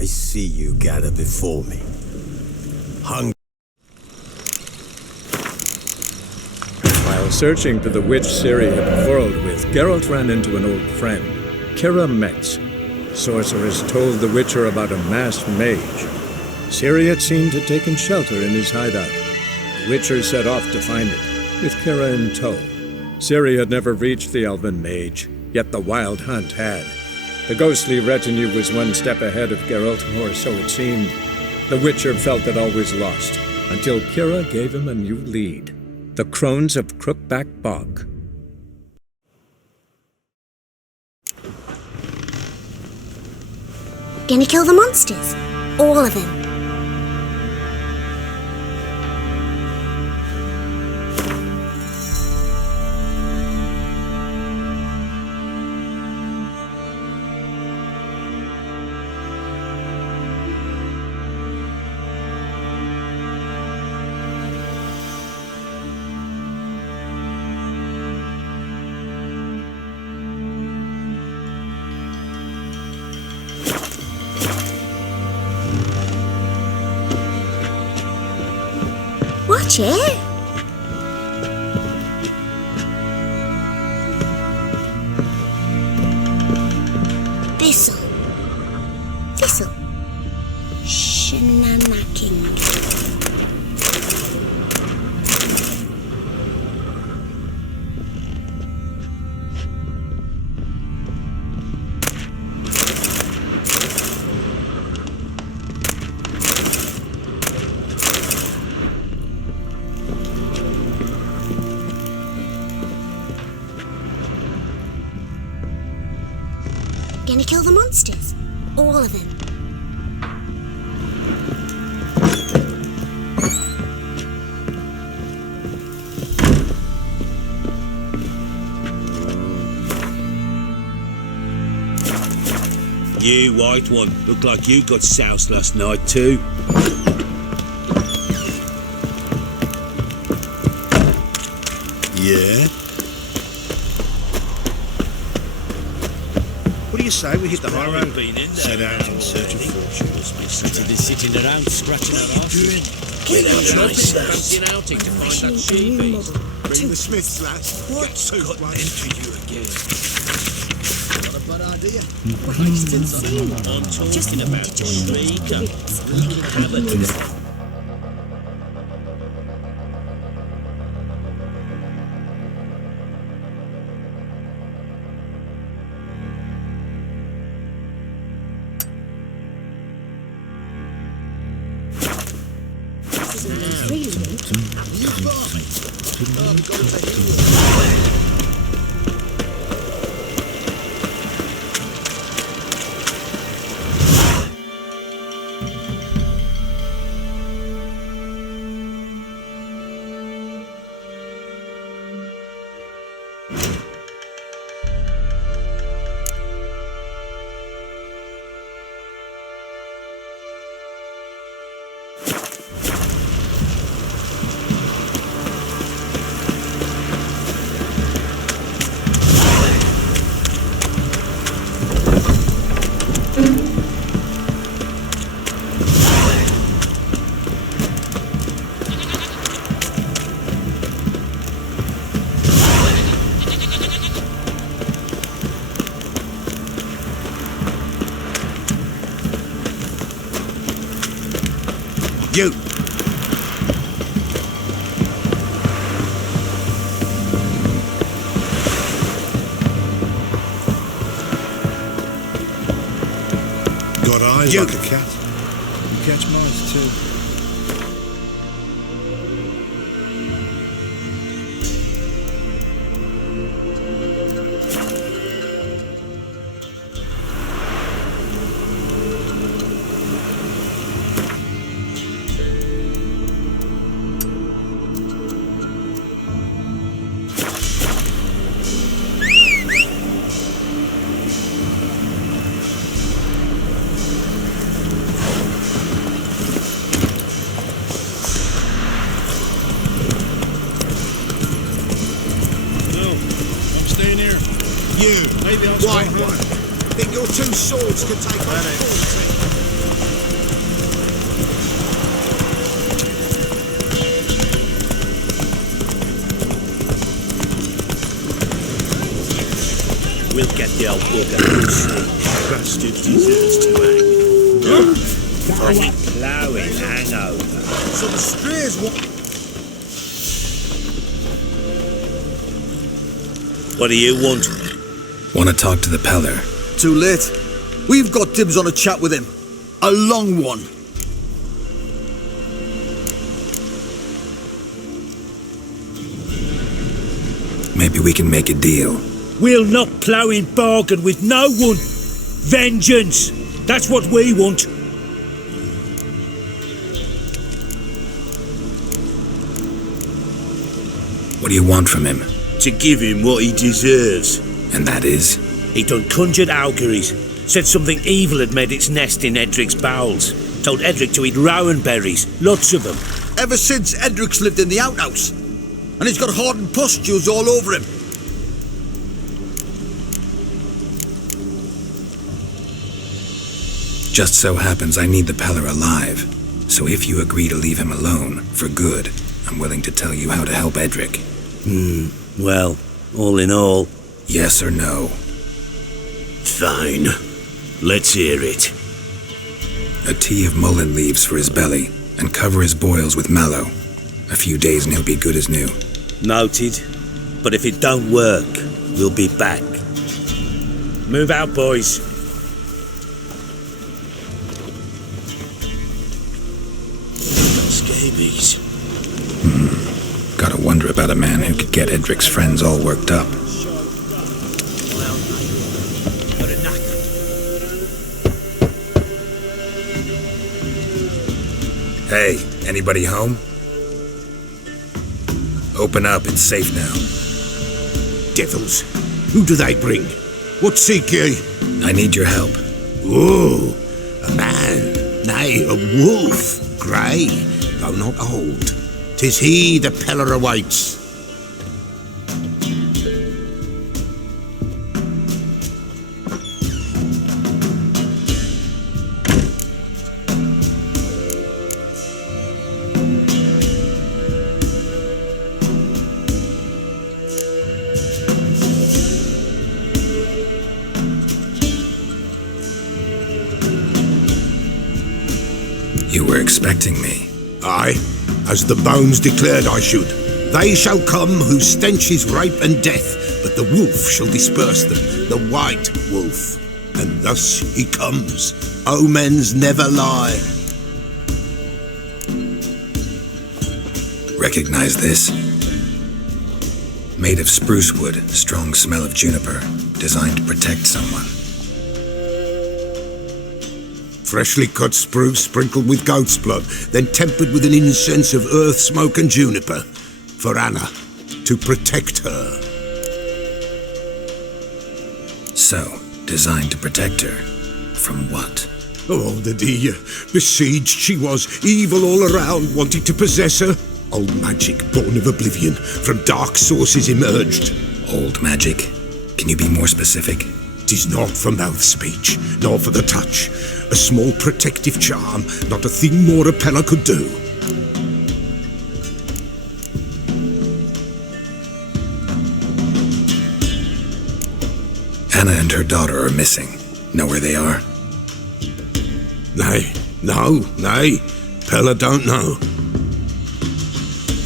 I see you gather before me. While searching for the witch Ciri had quarreled with, Geralt ran into an old friend, Ciri Metz. Sorceress told the Witcher about a masked mage. Ciri had seemed to have taken shelter in his hideout. The Witcher set off to find it, with Ciri in tow. Ciri had never reached the elven mage, yet the wild hunt had. The ghostly retinue was one step ahead of Geralt, or so it seemed. The Witcher felt it all was lost, until Ciri gave him a new lead. The Crones of Crookback Bog. Gonna kill the monsters? All of them. Watch it. This'll. Shenanacking. Gonna kill the monsters. All of them. You, white one, look like you got soused last night too. Yeah? What do you say we hit the high road? Set out in search of fortune. Instead of sitting around scratching our asses. Get out shopping, fancy an outing to find that she-beast. Bring the Smiths, lads. What? Got into you again. Not a bad idea. I'm talking about the sneaker. We can have it. You! Got eyes You. like a cat. You catch mice too. You, white one. Think your two swords could take on 40? We'll get the old bugger. Bastard deserves to hang. Fucking ploughing hangover. So the strays What do you want? Want to talk to the Peller? Too late. We've got dibs on a chat with him. A long one. Maybe we can make a deal. We'll not plough in bargain with no one. Vengeance. That's what we want. What do you want from him? To give him what he deserves. And that is? He done conjured auguries. Said something evil had made its nest in Edric's bowels. Told Edric to eat rowan berries. Lots of them. Ever since Edric's lived in the outhouse. And he's got hardened pustules all over him. Just so happens I need the Peller alive. So if you agree to leave him alone, for good, I'm willing to tell you how to help Edric. Well, all in all... Yes or no? Fine. Let's hear it. A tea of mullein leaves for his belly, and cover his boils with mallow. A few days and he'll be good as new. Noted. But if it don't work, we'll be back. Move out, boys. Scabies. Gotta wonder about a man who could get Edric's friends all worked up. Hey, anybody home? Open up, it's safe now. Devils. Who do they bring? What seek ye? I need your help. Oh, a man. Nay, a wolf. Grey, though not old. 'Tis he the Peller awaits. You were expecting me. Aye, as the bones declared I should. They shall come whose stench is rape and death, but the wolf shall disperse them, the white wolf. And thus he comes. Omens never lie. Recognize this? Made of spruce wood, strong smell of juniper, designed to protect someone. Freshly cut spruce sprinkled with goat's blood, then tempered with an incense of earth, smoke and juniper. For Anna, to protect her. So, designed to protect her. From what? Oh, the dear. Besieged she was, evil all around, wanting to possess her. Old magic, born of oblivion, from dark sources emerged. Old magic? Can you be more specific? 'Tis not for mouth speech, nor for the touch. A small protective charm, not a thing more a Peller could do. Anna and her daughter are missing. Know where they are? Nay, nay, Peller don't know.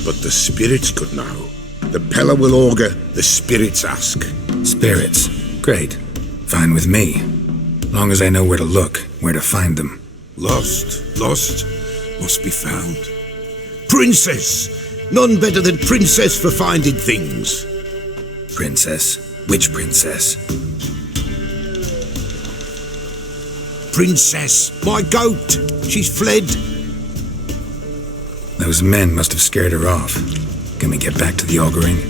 But the spirits could know. The Peller will augur, the spirits ask. Spirits. Great. Fine with me. Long as I know where to look, where to find them. Lost, must be found. Princess! None better than princess for finding things. Princess? Which princess? Princess, my goat! She's fled. Those men must have scared her off. Can we get back to the auguring?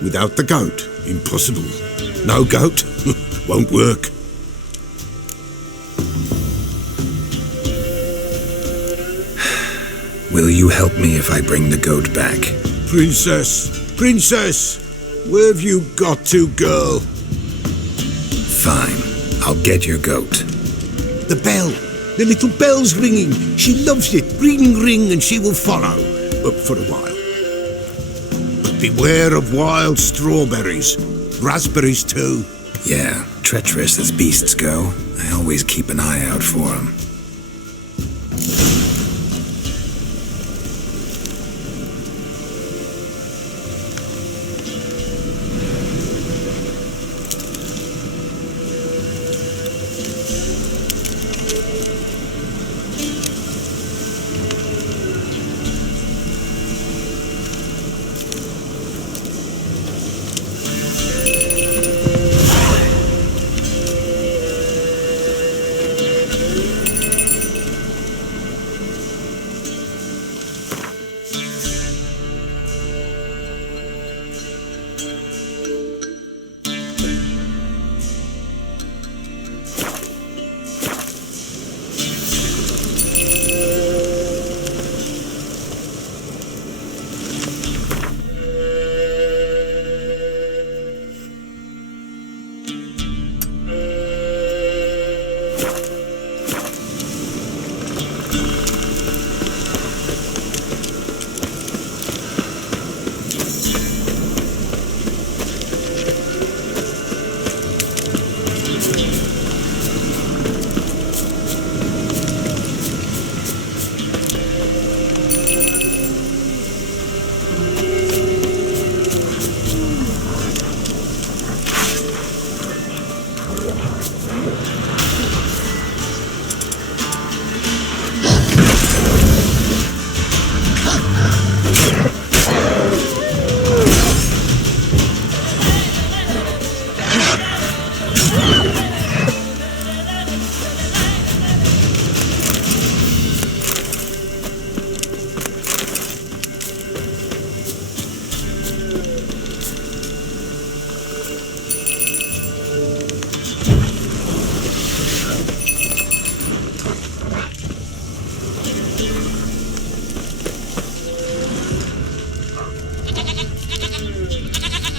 Without the goat, impossible. No goat, won't work. Will you help me if I bring the goat back? Princess, where have you got to, girl? Fine, I'll get your goat. The bell, the little bell's ringing. She loves it. Ring, ring, and she will follow. But for a while. But Beware of wild strawberries. Raspberries too. Yeah, treacherous as beasts go. I always keep an eye out for them.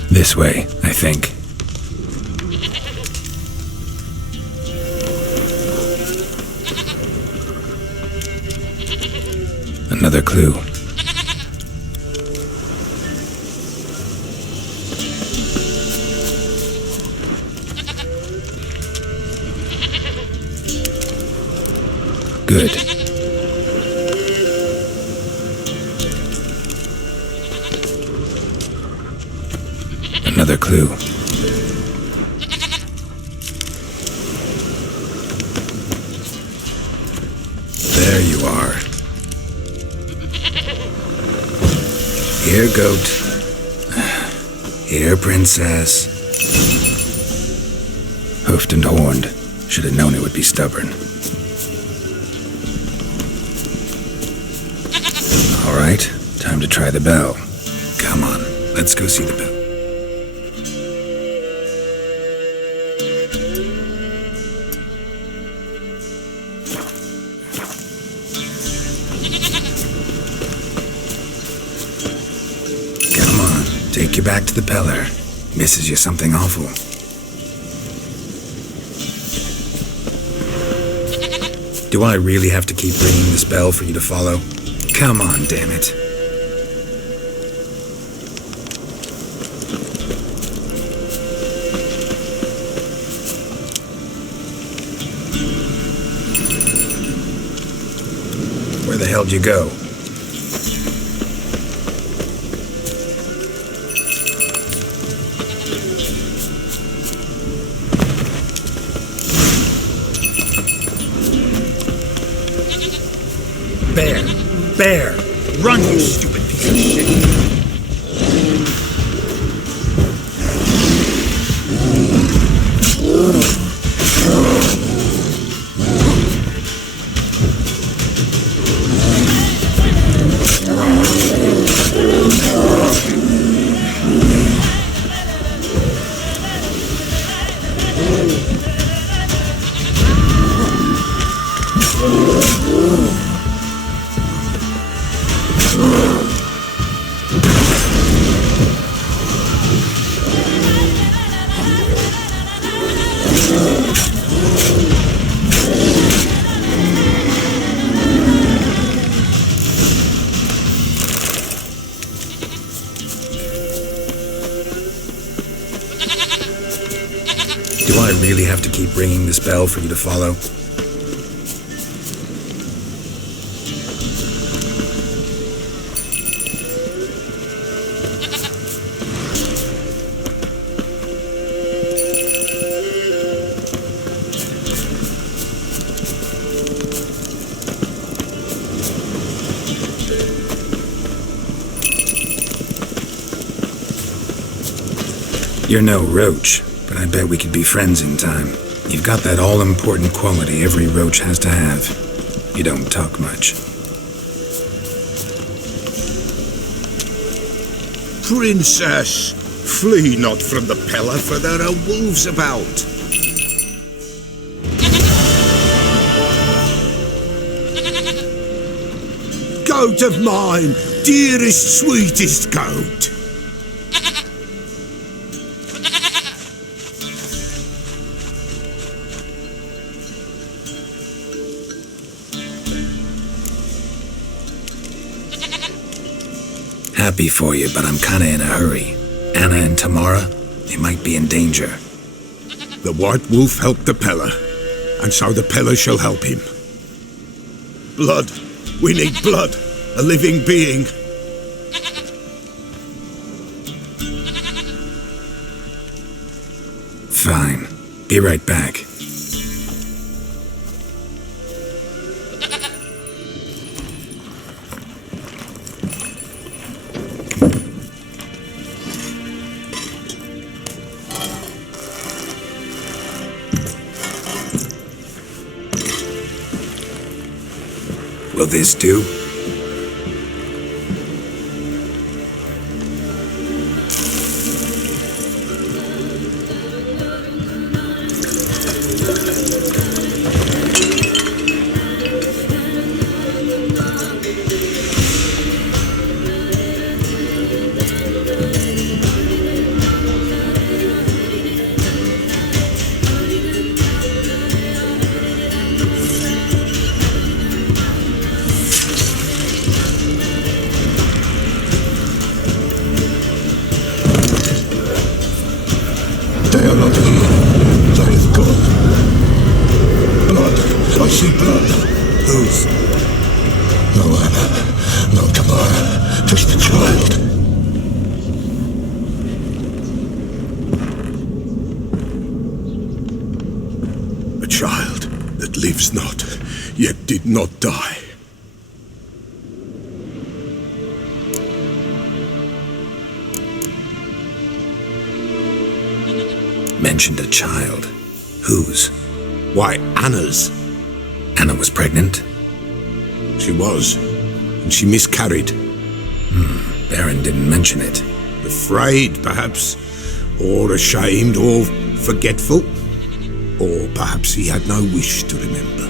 This way, I think. Another clue. Good. Another clue. There you are. Here, goat. Here, princess. Hoofed and horned. Should have known it would be stubborn. All right, time to try the bell. Come on, let's go see the bell. Take you back to the Peller. Misses you something awful. Do I really have to keep ringing this bell for you to follow? Come on, damn it. Where the hell'd you go? Bear! Run, you stupid piece of shit! I really have to keep ringing this bell for you to follow? You're no roach, but I bet we could be friends in time. You've got that all-important quality every roach has to have. You don't talk much. Princess, flee not from the Pella, for there are wolves about. Goat of mine, dearest, sweetest goat. Happy for you, but I'm kinda in a hurry. Anna and Tamara, they might be in danger. The White Wolf helped the Pella, and so the Pella shall help him. Blood. We need blood. A living being. Fine. Be right back. Will this do? They are not here. They have gone. Blood. I see blood. Whose? No Anna. No Tamara. Just the child. A child that lives not, yet did not die. Mentioned a child. Whose? Why, Anna's. Anna was pregnant? She was, and she miscarried. Baron didn't mention it. Afraid, perhaps, or ashamed, or forgetful. Or perhaps he had no wish to remember.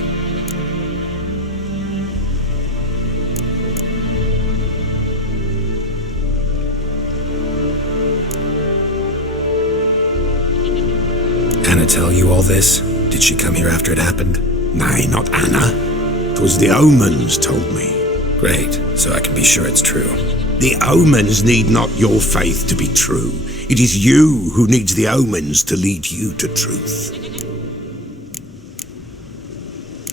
Anna tell you all this? Did she come here after it happened? Nay, not Anna. 'Twas the omens told me. Great, so I can be sure it's true. The omens need not your faith to be true. It is you who needs the omens to lead you to truth.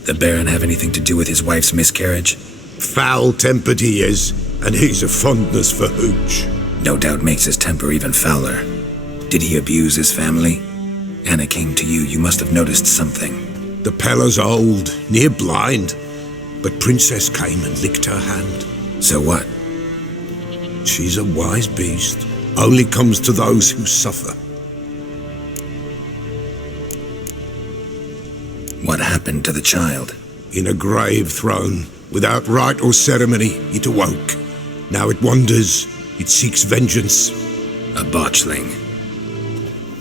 The Baron have anything to do with his wife's miscarriage? Foul-tempered he is, and he's a fondness for hooch. No doubt makes his temper even fouler. Did he abuse his family? Anna came to you, you must have noticed something. The Pella's old, near blind, but Princess came and licked her hand. So what? She's a wise beast, only comes to those who suffer. What happened to the child? In a grave thrown, without rite or ceremony, it awoke. Now it wanders, it seeks vengeance. A botchling.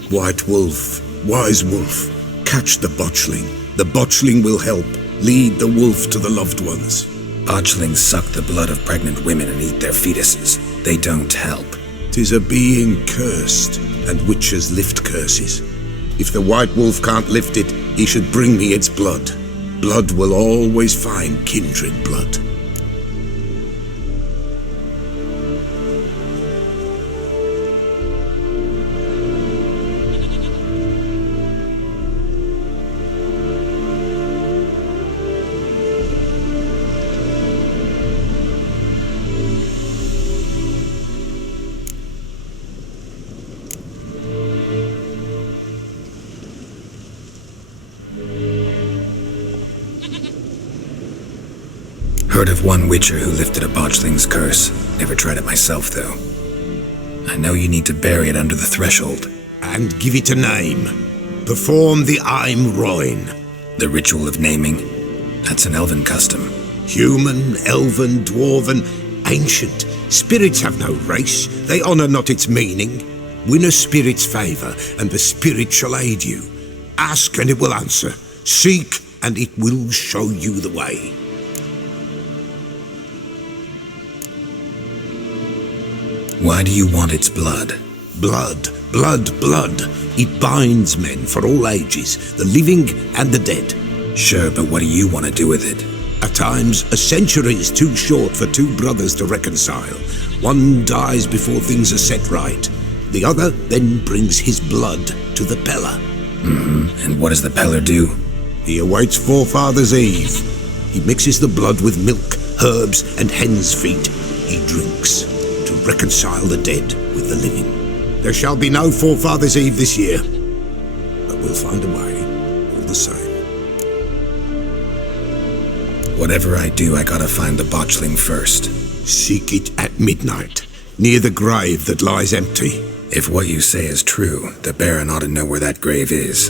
White Wolf, wise wolf, catch the botchling. The botchling will help, lead the wolf to the loved ones. Botchlings suck the blood of pregnant women and eat their fetuses. They don't help. 'Tis a being cursed, and witches lift curses. If the White Wolf can't lift it, he should bring me its blood. Blood will always find kindred blood. Heard of one witcher who lifted a botchling's curse. Never tried it myself, though. I know you need to bury it under the threshold. And give it a name. Perform the Aim Roin. The ritual of naming? That's an elven custom. Human, elven, dwarven, ancient. Spirits have no race. They honour not its meaning. Win a spirit's favour, and the spirit shall aid you. Ask, and it will answer. Seek, and it will show you the way. Why do you want its blood? Blood, blood, blood. It binds men for all ages, the living and the dead. Sure, but what do you want to do with it? At times, a century is too short for two brothers to reconcile. One dies before things are set right. The other then brings his blood to the Peller. And what does the Peller do? He awaits Forefather's Eve. He mixes the blood with milk, herbs, and hen's feet. He drinks to reconcile the dead with the living. There shall be no Forefather's Eve this year, but we'll find a way all the same. Whatever I do, I gotta find the botchling first. Seek it at midnight, near the grave that lies empty. If what you say is true, the Baron ought to know where that grave is.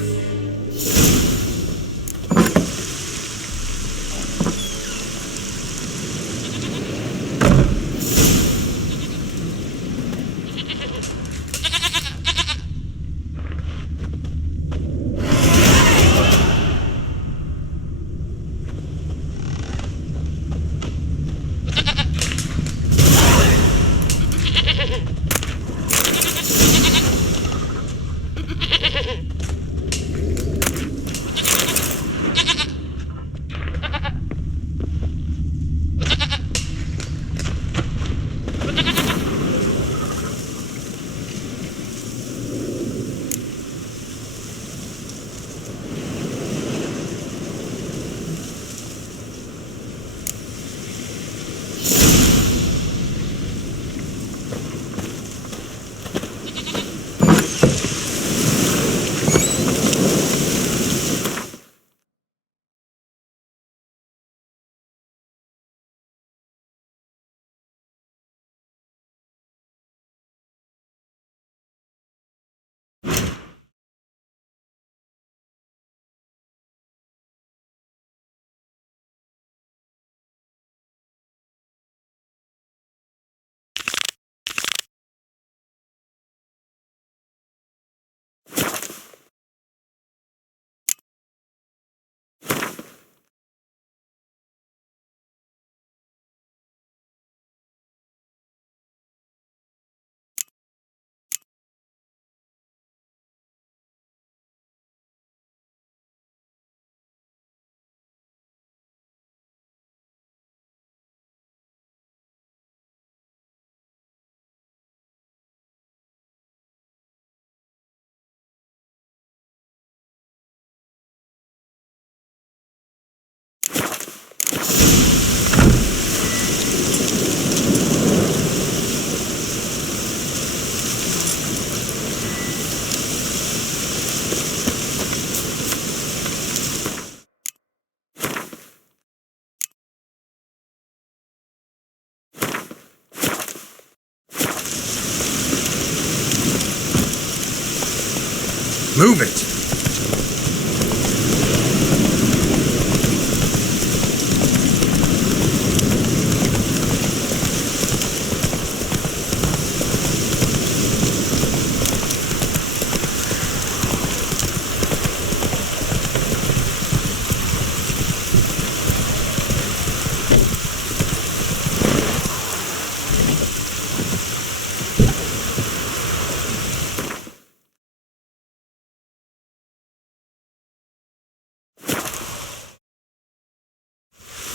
Move it!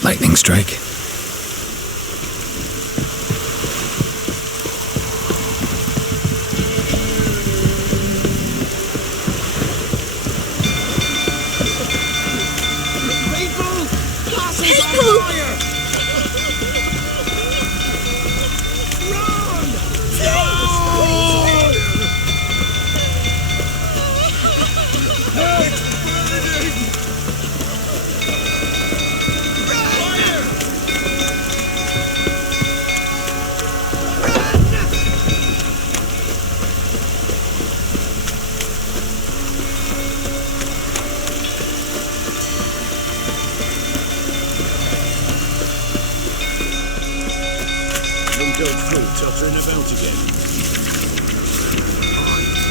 Lightning strike. out again.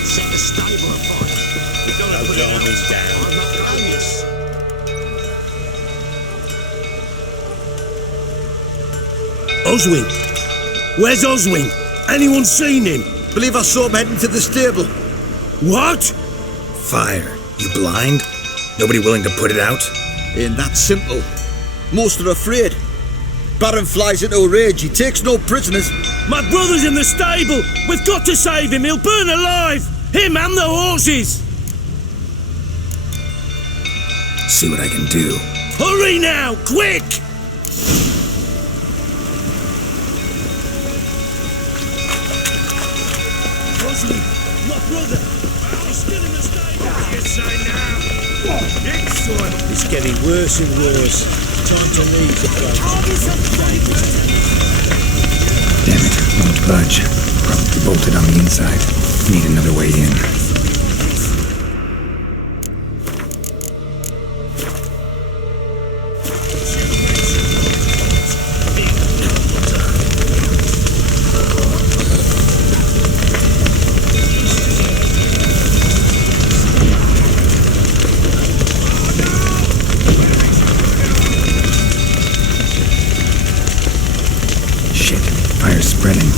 Set the stable afire. We've got to put it down. I'm not glorious. Oswin! Where's Oswin? Anyone seen him? Believe I saw him heading to the stable. What? Fire. You blind? Nobody willing to put it out? Ain't that simple. Most are afraid. Baron flies into a rage. He takes no prisoners. My brother's in the stable! We've got to save him! He'll burn alive! Him and the horses! See what I can do. Hurry now! Quick! Oswin, my brother! He's still in the stable! What do you say now? Excellent! It's getting worse and worse. Time to leave the place. Damn it, won't budge. Probably bolted on the inside. Need another way in. Fire's spreading.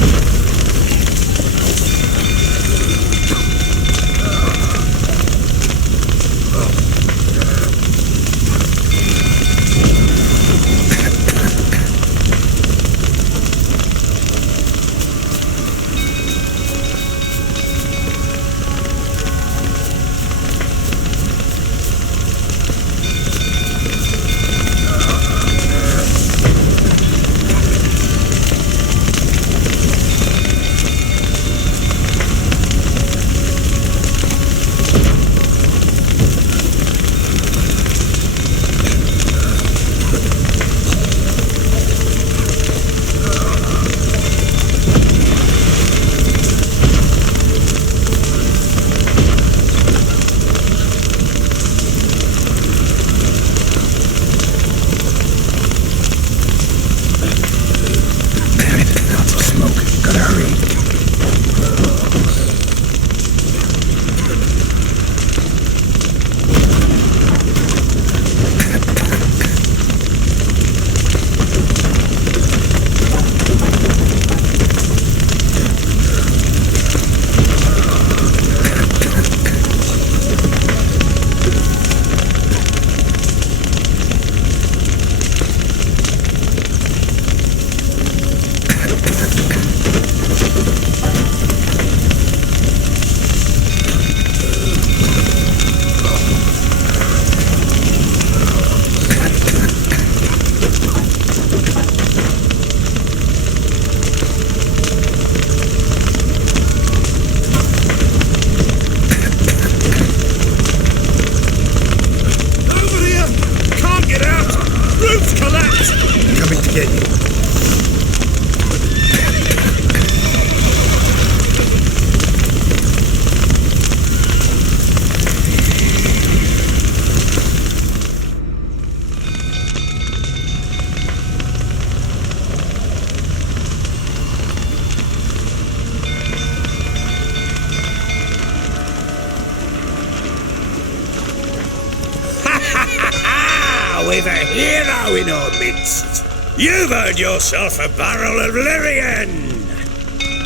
We've a hero in our midst. You've earned yourself a barrel of Lyrian.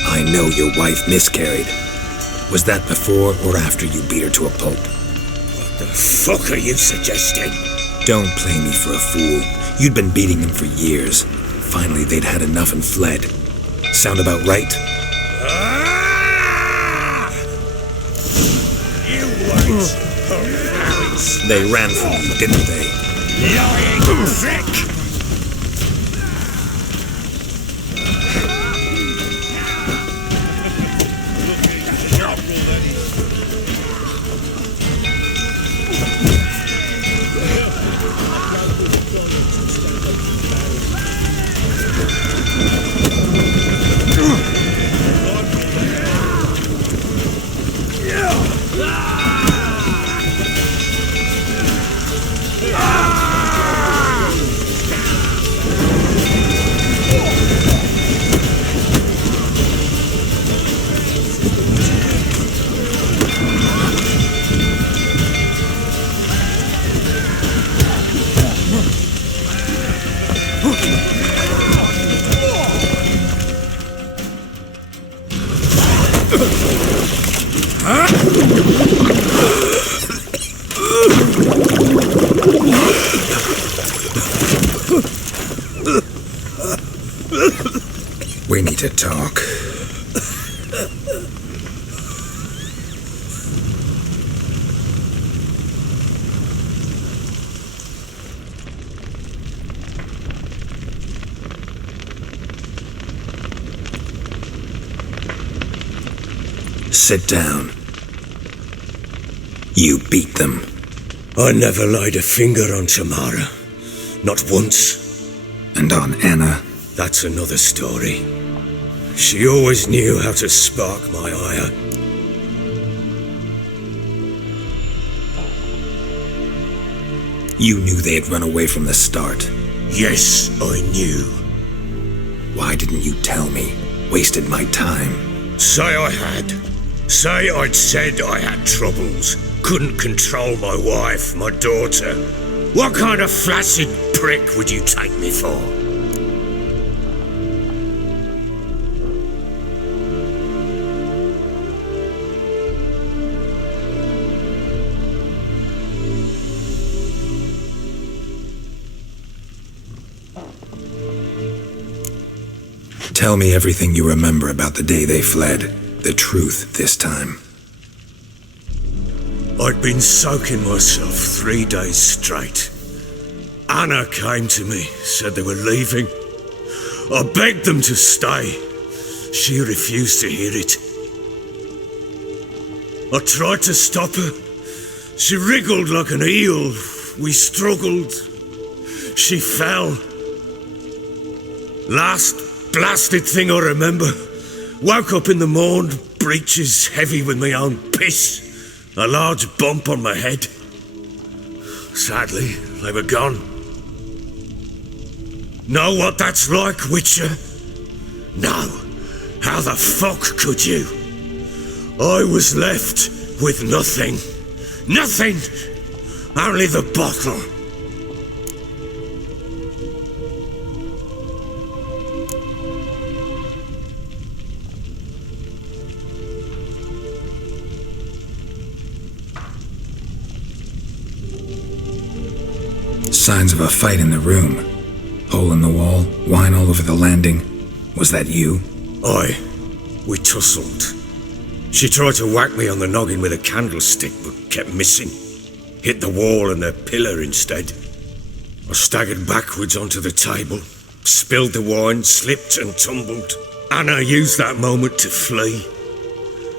I know your wife miscarried. Was that before or after you beat her to a pulp? What the fuck are you suggesting? Don't play me for a fool. You'd been beating them for years. Finally, they'd had enough and fled. Sound about right? Ah! You wait. They ran from you, didn't they? Lying prick! We need to talk. Sit down. You beat them. I never laid a finger on Tamara. Not once. And on Anna? That's another story. She always knew how to spark my ire. You knew they had run away from the start. Yes, I knew. Why didn't you tell me? Wasted my time. Say I had. Say I'd said I had troubles. Couldn't control my wife, my daughter. What kind of flaccid prick would you take me for? Tell me everything you remember about the day they fled. The truth this time. I'd been soaking myself 3 days straight. Anna came to me, said they were leaving. I begged them to stay. She refused to hear it. I tried to stop her. She wriggled like an eel. We struggled. She fell. Last blasted thing I remember. Woke up in the morn, breeches heavy with my own piss. A large bump on my head. Sadly, they were gone. Know what that's like, Witcher? No. How the fuck could you? I was left with nothing. Nothing! Only the bottle. Signs of a fight in the room. Hole in the wall, wine all over the landing. Was that you? Aye. We tussled. She tried to whack me on the noggin with a candlestick, but kept missing. Hit the wall and a pillar instead. I staggered backwards onto the table, spilled the wine, slipped and tumbled. Anna used that moment to flee.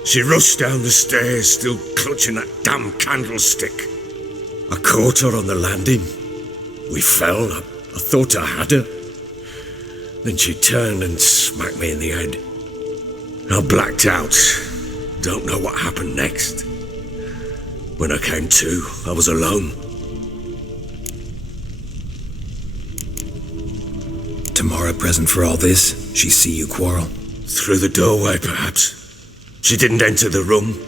She rushed down the stairs, still clutching that damn candlestick. I caught her on the landing. We fell. I thought I had her. Then she turned and smacked me in the head. I blacked out. Don't know what happened next. When I came to, I was alone. Tamara present for all this? She see you quarrel? Through the doorway, perhaps. She didn't enter the room.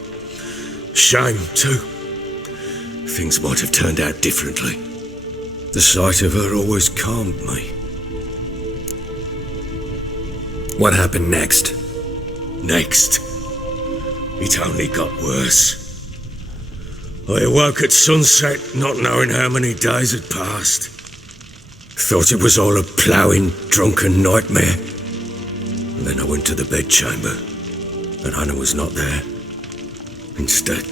Shame, too. Things might have turned out differently. The sight of her always calmed me. What happened next? Next? It only got worse. I awoke at sunset, not knowing how many days had passed. Thought it was all a ploughing, drunken nightmare. And then I went to the bedchamber, and Anna was not there. Instead,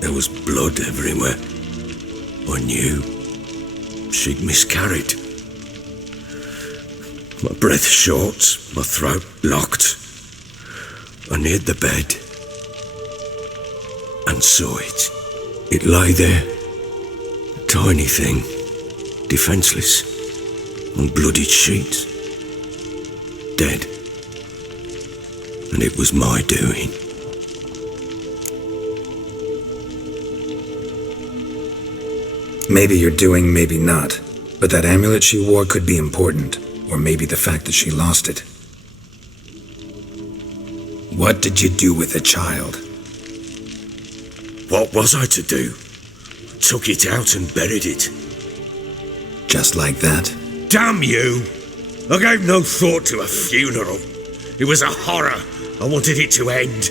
there was blood everywhere. I knew she'd miscarried. My breath short, my throat locked. I neared the bed and saw it. It lay there, a tiny thing, defenseless, on bloodied sheets, dead. And it was my doing. Maybe you're doing, maybe not. But that amulet she wore could be important. Or maybe the fact that she lost it. What did you do with the child? What was I to do? Took it out and buried it. Just like that? Damn you! I gave no thought to a funeral. It was a horror. I wanted it to end.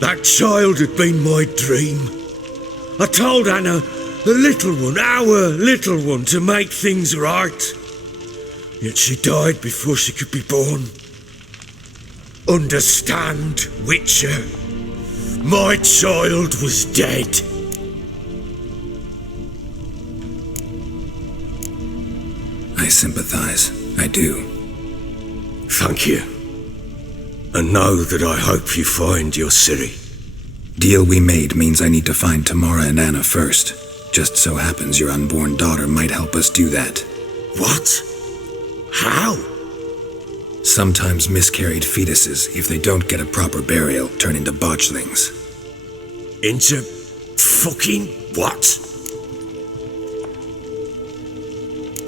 That child had been my dream. I told Anna, the little one, our little one, to make things right. Yet she died before she could be born. Understand, Witcher? My child was dead. I sympathize. I do. Thank you. And know that I hope you find your Ciri. Deal we made means I need to find Tamara and Anna first. Just so happens your unborn daughter might help us do that. What? How? Sometimes miscarried fetuses, if they don't get a proper burial, turn into botchlings. Into fucking what?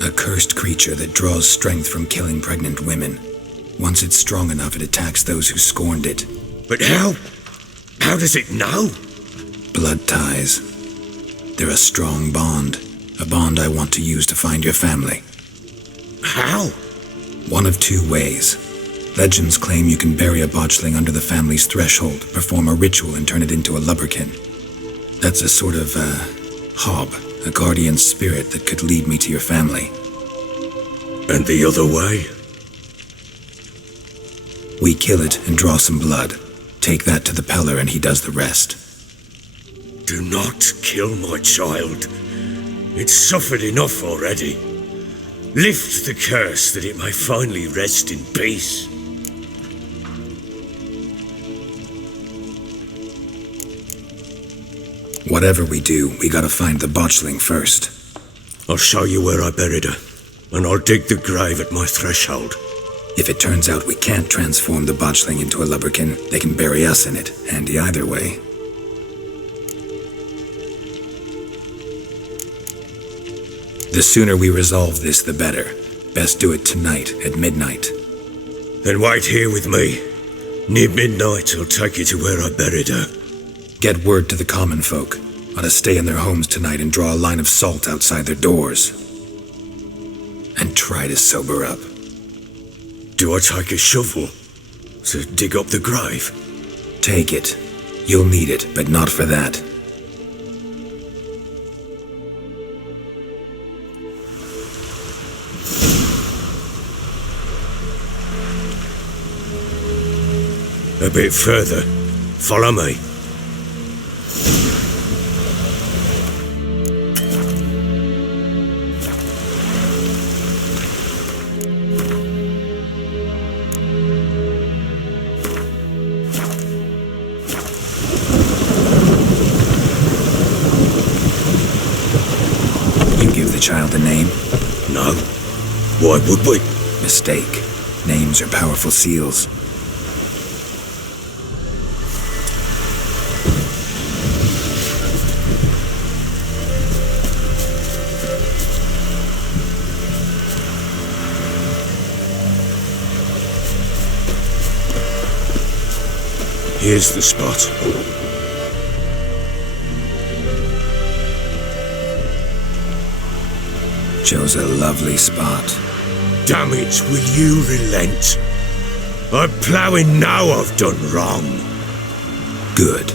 A cursed creature that draws strength from killing pregnant women. Once it's strong enough, it attacks those who scorned it. But how? How does it know? Blood ties. They're a strong bond. A bond I want to use to find your family. How? One of two ways. Legends claim you can bury a botchling under the family's threshold, perform a ritual, and turn it into a lubberkin. That's a sort of, hob, a guardian spirit that could lead me to your family. And the other way? We kill it and draw some blood. Take that to the Peller and he does the rest. Do not kill my child. It's suffered enough already. Lift the curse that it may finally rest in peace. Whatever we do, we gotta find the botchling first. I'll show you where I buried her, and I'll dig the grave at my threshold. If it turns out we can't transform the botchling into a lubberkin, they can bury us in it. Handy either way. The sooner we resolve this, the better. Best do it tonight, at midnight. Then wait here with me. Near midnight, I'll take you to where I buried her. Get word to the common folk. Ought to stay in their homes tonight and draw a line of salt outside their doors. And try to sober up. Do I take a shovel to dig up the grave? Take it. You'll need it, but not for that. A bit further. Follow me. You give the child a name? No. Why would we? Mistake. Names are powerful seals. Here's the spot. Chose a lovely spot. Damn it, will you relent? I'm ploughing now I've done wrong. Good.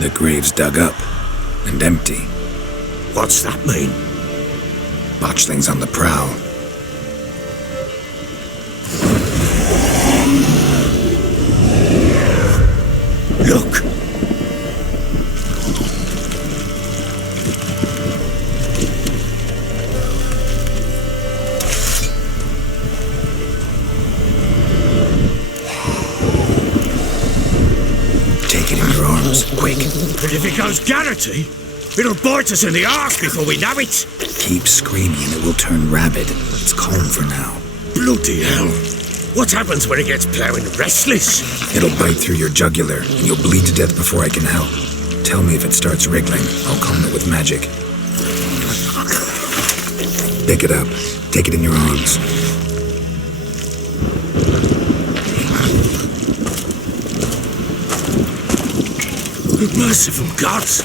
The grave's dug up and empty. What's that mean? Botchling's on the prowl. Look! Take it in your arms, quick. And if it goes Garrity, it'll bite us in the arse before we know it. Keep screaming and it will turn rabid. It's calm for now. Bloody hell. What happens when it gets ploughing restless? It'll bite through your jugular and you'll bleed to death before I can help. Tell me if it starts wriggling. I'll calm it with magic. Pick it up. Take it in your arms. Merciful gods!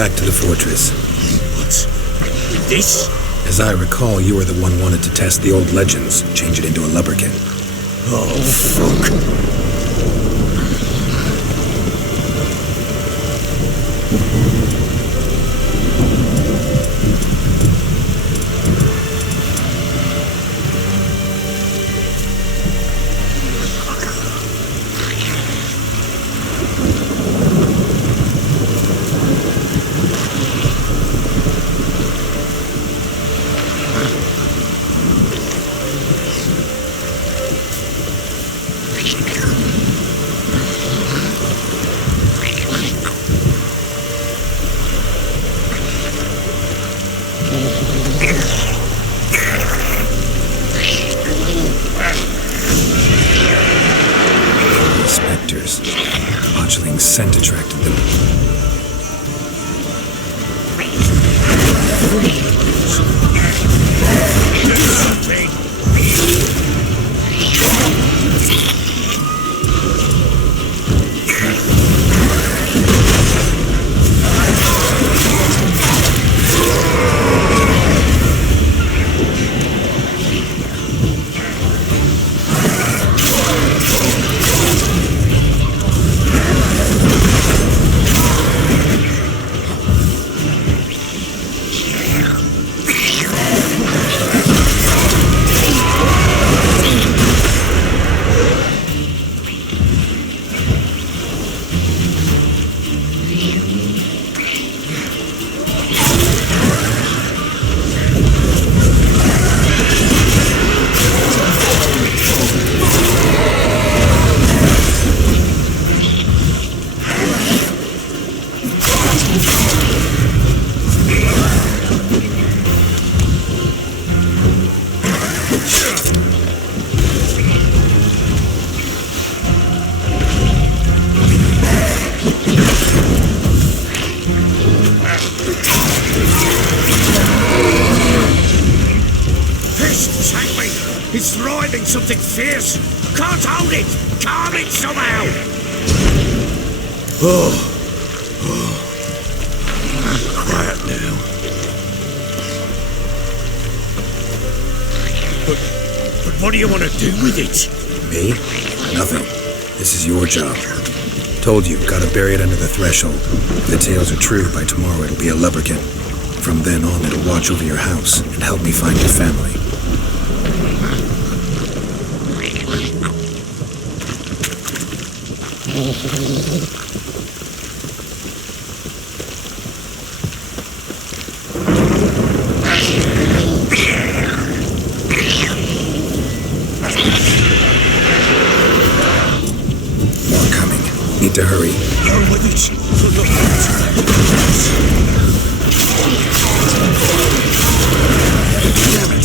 back to the fortress. What? With this? As I recall, you were the one wanted to test the old legends, change it into a lubberkin. Oh, fuck. Spectres. Botchling's scent attracted them. It's writhing something fierce. Can't hold it. Calm it somehow. Quiet now. But what do you want to do with it? Me? Nothing. This is your job. Told you, gotta bury it under the threshold. If the tales are true, by tomorrow it'll be a lubberkin. From then on, it'll watch over your house and help me find your family. More coming. Need to hurry. Go with it. Damn it.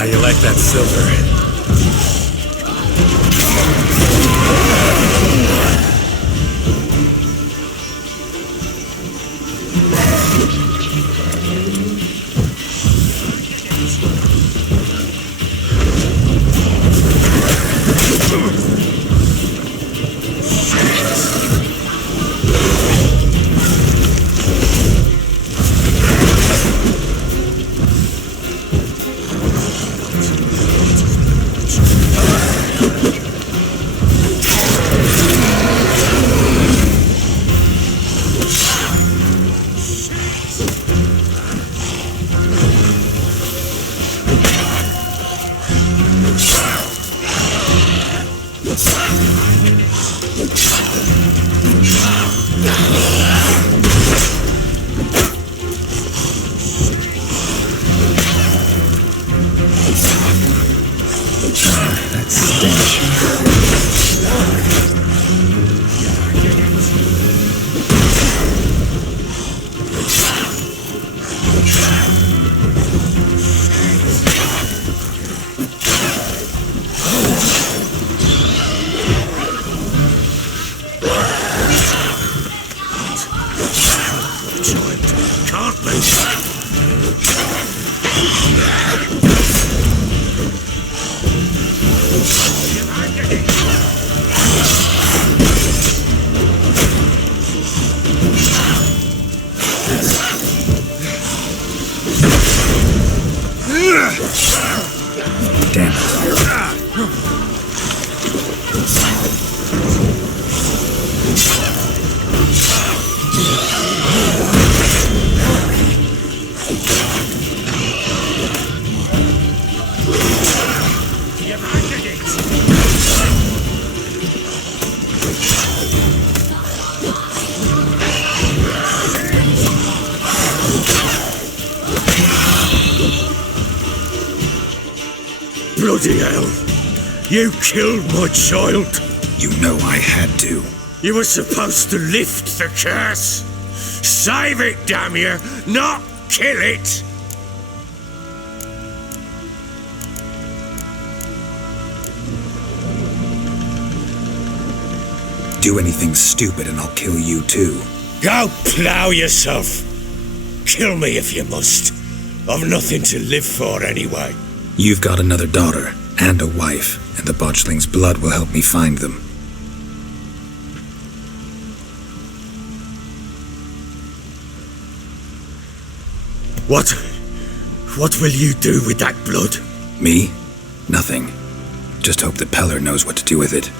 How you like that silver? Damn it. Bloody hell! You killed my child! You know I had to. You were supposed to lift the curse! Save it, damn you! Not kill it! Do anything stupid and I'll kill you too. Go plough yourself! Kill me if you must. I've nothing to live for anyway. You've got another daughter and a wife, and the botchling's blood will help me find them. What will you do with that blood? Me? Nothing. Just hope that Peller knows what to do with it.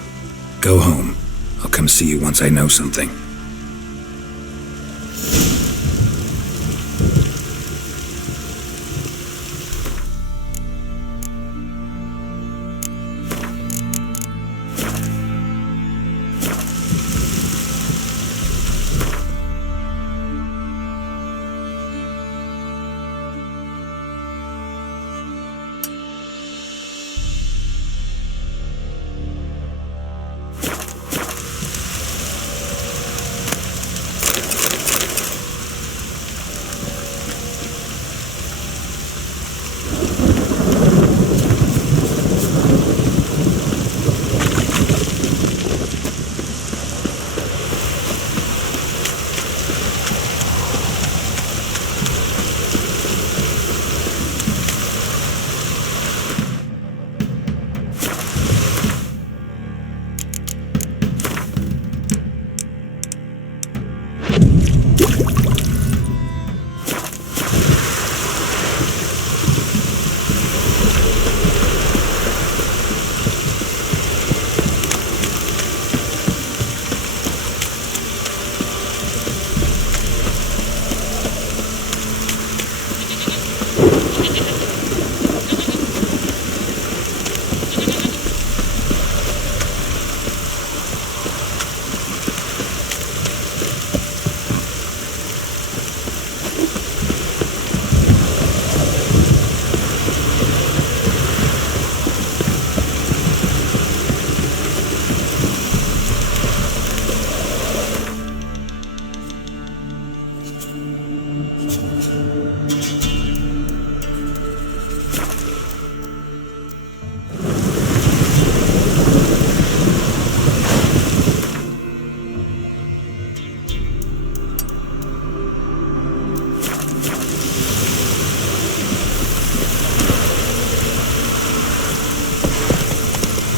Go home. I'll come see you once I know something.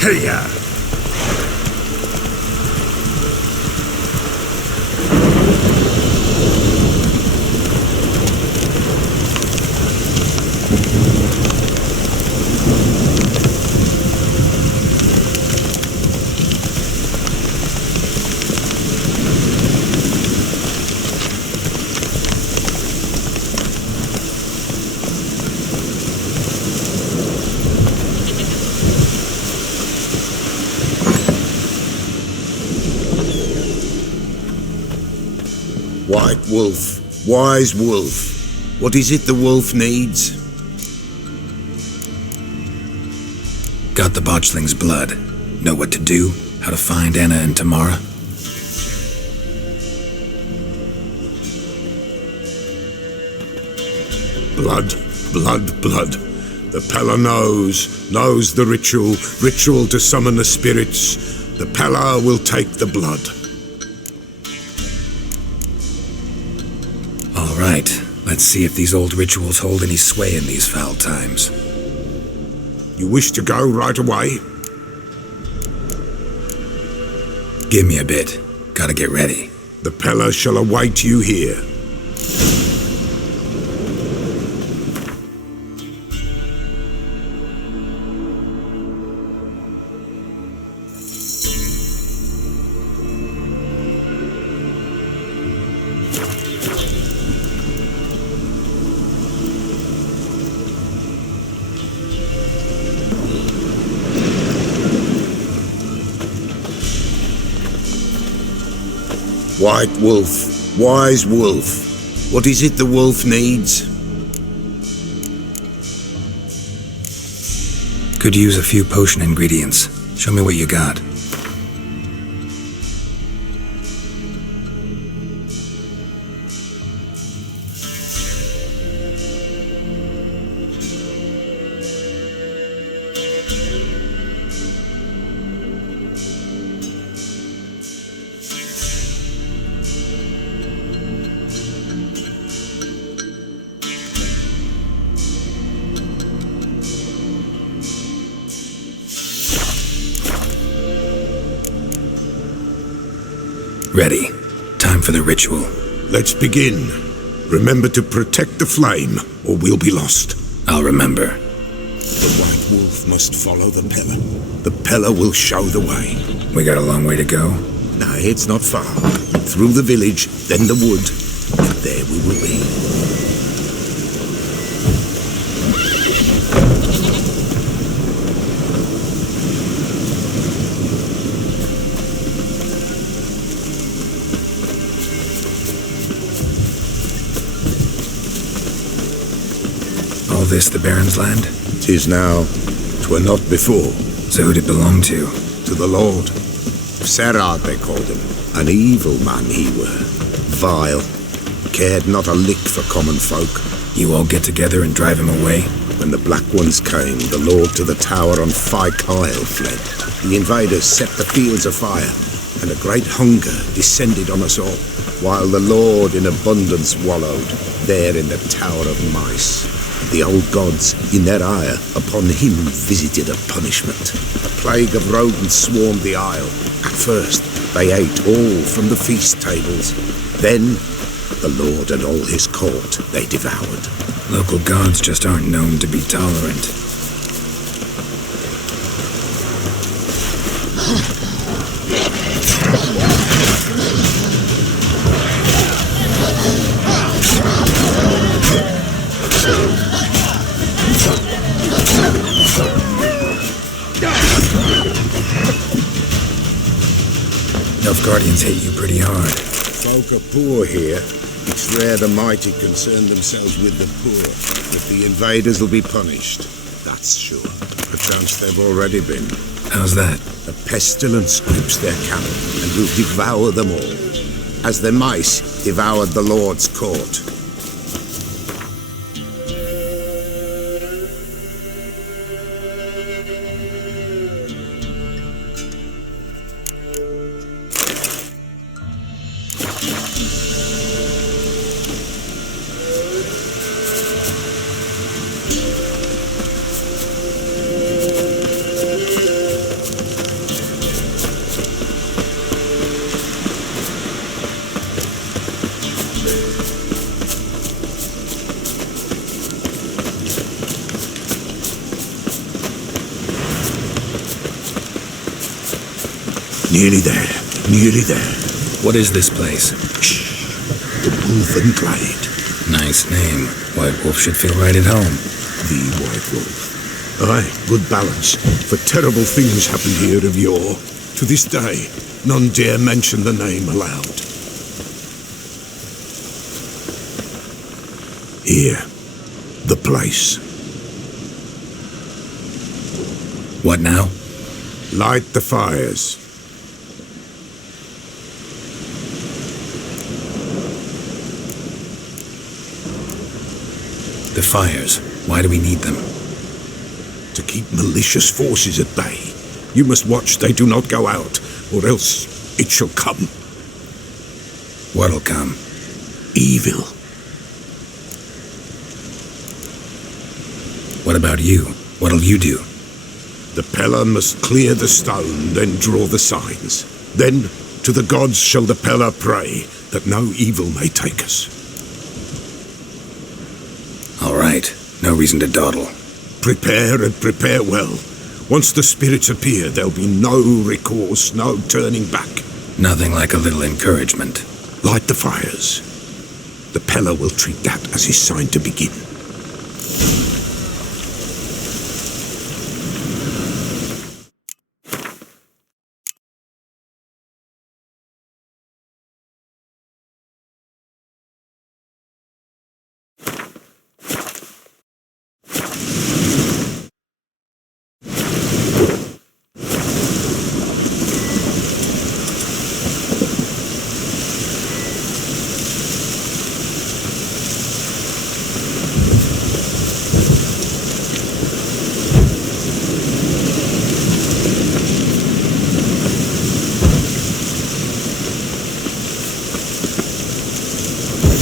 Hey-ya! White wolf, wise wolf. What is it the wolf needs? Got the botchling's blood. Know what to do? How to find Anna and Tamara? Blood, blood, blood. The Pella knows the ritual to summon the spirits. The Pella will take the blood. All right, let's see if these old rituals hold any sway in these foul times. You wish to go right away? Give me a bit. Gotta get ready. The Pella shall await you here. White wolf, wise wolf. What is it the wolf needs? Could use a few potion ingredients. Show me what you got. Ready. Time for the ritual. Let's begin. Remember to protect the flame, or we'll be lost. I'll remember. The White Wolf must follow the Pella. The Pella will show the way. We got a long way to go. No, it's not far. Through the village, then the wood, and there we will be. All this the Baron's land? 'Tis now. 'Twere not before. So who'd it belong to? To the Lord. Serad they called him. An evil man he were. Vile. Cared not a lick for common folk. You all get together and drive him away? When the Black Ones came, the Lord to the tower on Fyke fled. The invaders set the fields afire, and a great hunger descended on us all, while the Lord in abundance wallowed, there in the tower of mice. The old gods, in their ire, upon him visited a punishment. A plague of rodents swarmed the isle. At first, they ate all from the feast tables. Then, the Lord and all his court they devoured. Local gods just aren't known to be tolerant. Nilfgaardians hate you pretty hard. Folk are poor here. It's rare the mighty concern themselves with the poor. If the invaders will be punished, that's sure. Perchance they've already been. How's that? A pestilence grips their camp and will devour them all, as the mice devoured the Lord's court. Nearly there. Nearly there. What is this place? The Wolven Glade. Nice name. White Wolf should feel right at home. The White Wolf. Aye, good balance. For terrible things happened here of yore. To this day, none dare mention the name aloud. Here. The place. What now? Light the fires. The fires. Why do we need them? To keep malicious forces at bay. You must watch they do not go out, or else it shall come. What'll come? Evil. What about you? What'll you do? The Peller must clear the stone, then draw the signs. Then to the gods shall the Peller pray, that no evil may take us. All right. No reason to dawdle. Prepare and prepare well. Once the spirits appear, there'll be no recourse, no turning back. Nothing like a little encouragement. Light the fires. The Peller will treat that as his sign to begin.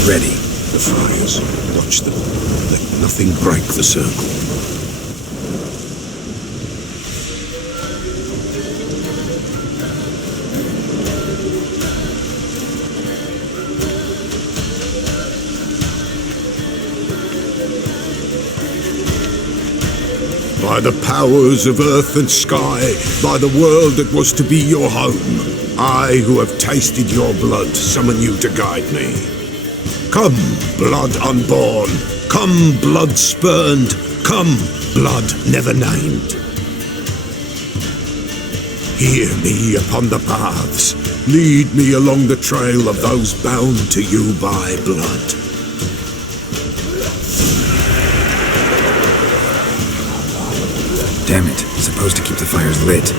Ready. The fires. Watch them. Let nothing break the circle. By the powers of earth and sky, by the world that was to be your home, I, who have tasted your blood, summon you to guide me. Come, blood unborn. Come, blood spurned. Come, blood never named. Hear me upon the paths. Lead me along the trail of those bound to you by blood. Damn it. Supposed to keep the fires lit.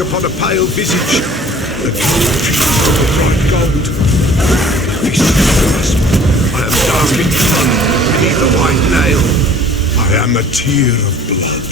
look upon a pale visage, and bright gold. This grasp, I am dark in blood, beneath a white nail. I am a tear of blood.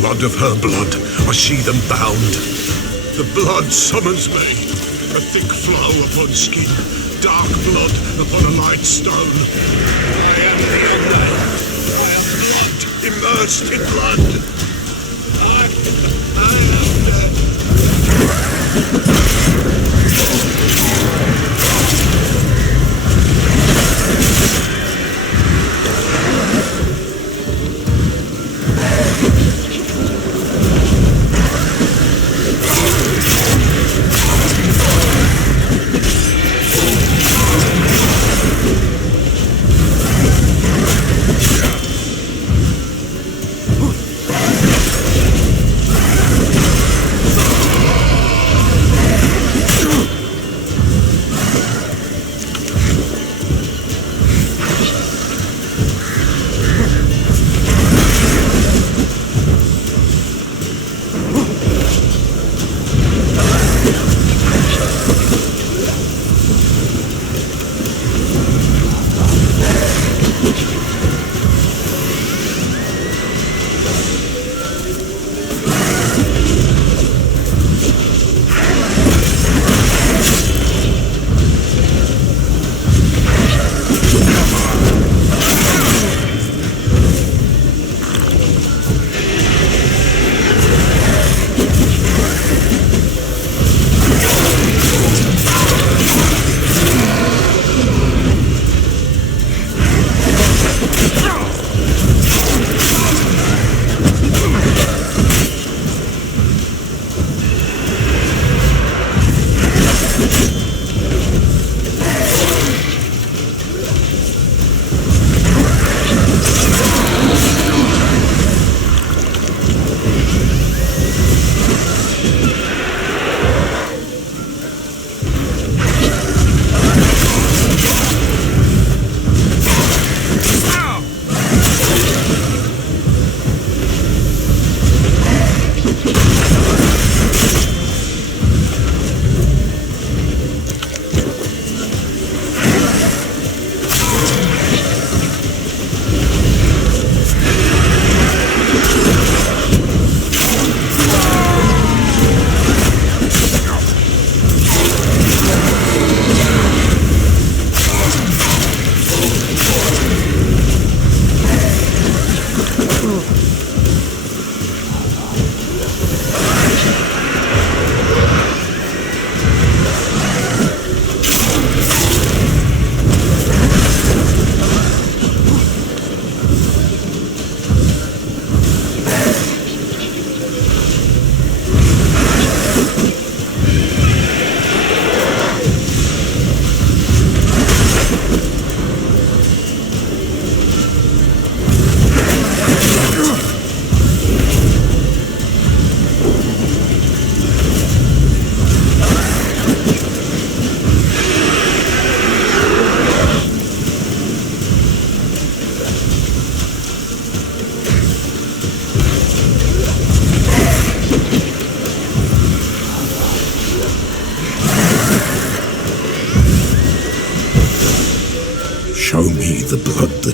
Blood of her blood, I see them bound. The blood summons me, a thick flow upon skin, dark blood upon a light stone. I am the undead. I am blood, immersed in blood. I am dead.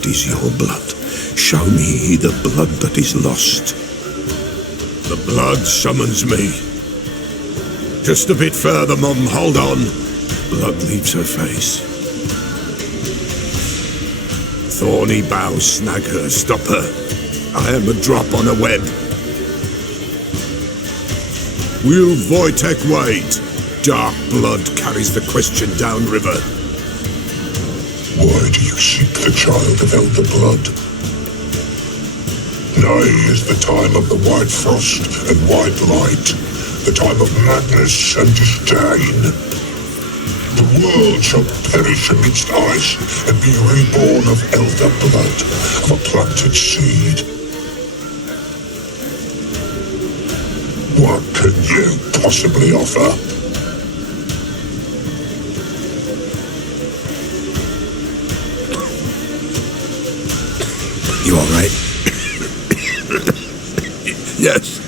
is your blood. Show me the blood that is lost. The blood summons me. Just a bit further, Mum. Hold on. Blood leaves her face. Thorny boughs snag her. Stop her. I am a drop on a web. Will Wojtek wait? Dark blood carries the question downriver. Why do you seek the child of elder blood? Nigh is the time of the white frost and white light, the time of madness and disdain. The world shall perish amidst ice and be reborn of elder blood, of a planted seed. What can you possibly offer? You all right? Yes.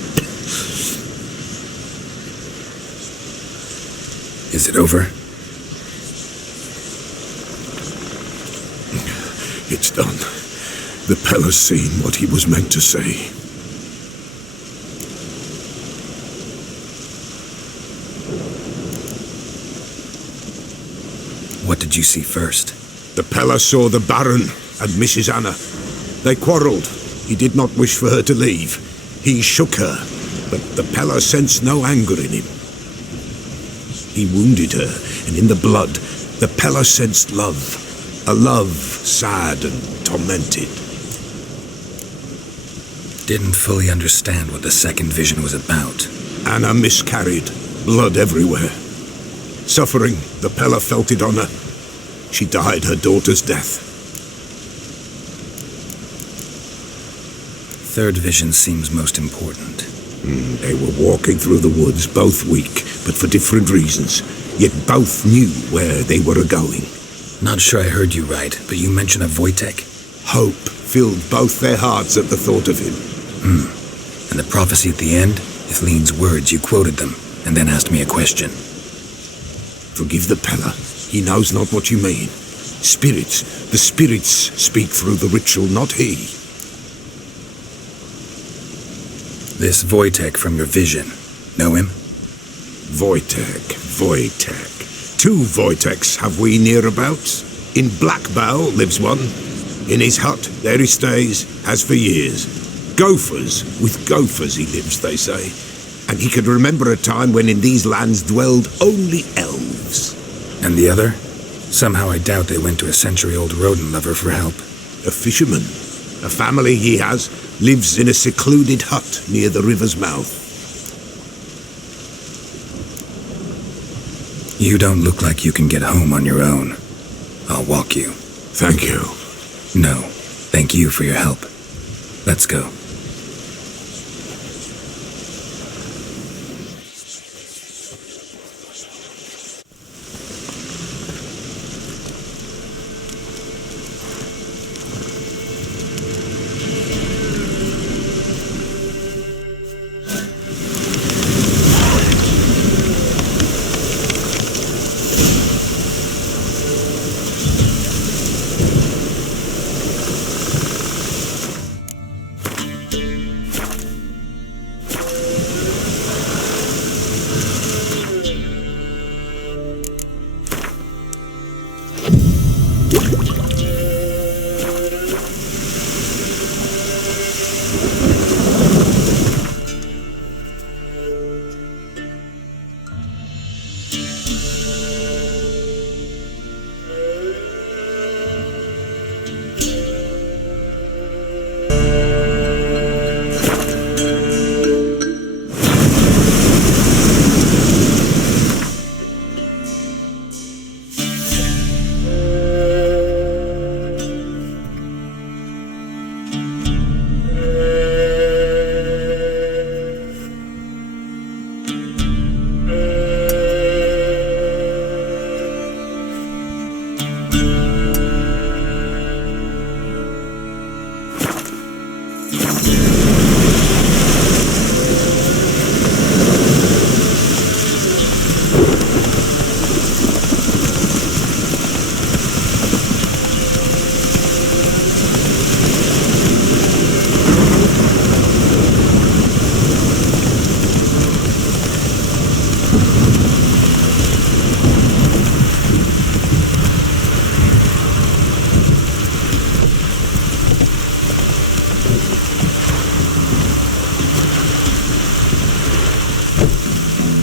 Is it over? It's done. The Pella's seen what he was meant to say. What did you see first? The Pella saw the Baron and Mrs. Anna. They quarrelled. He did not wish for her to leave. He shook her, but the Pella sensed no anger in him. He wounded her, and in the blood, the Pella sensed love. A love sad and tormented. Didn't fully understand what the second vision was about. Anna miscarried, blood everywhere. Suffering, the Pella felt it on her. She died her daughter's death. Third vision seems most important. They were walking through the woods, both weak, but for different reasons. Yet both knew where they were going. Not sure I heard you right, but you mentioned a Wojtek? Hope filled both their hearts at the thought of him. And the prophecy at the end? Ithlinne's words, you quoted them, and then asked me a question. Forgive the Pella. He knows not what you mean. Spirits, the spirits speak through the ritual, not he. This Wojtek from your vision, know him? Wojtek. Two Wojteks have we nearabouts. In Blackbow lives one. In his hut, there he stays, has for years. Gophers, with gophers he lives, they say. And he could remember a time when in these lands dwelled only elves. And the other? Somehow I doubt they went to a century-old rodent lover for help. A fisherman. A family he has lives in a secluded hut near the river's mouth. You don't look like you can get home on your own. I'll walk you. Thank you. No, thank you for your help. Let's go.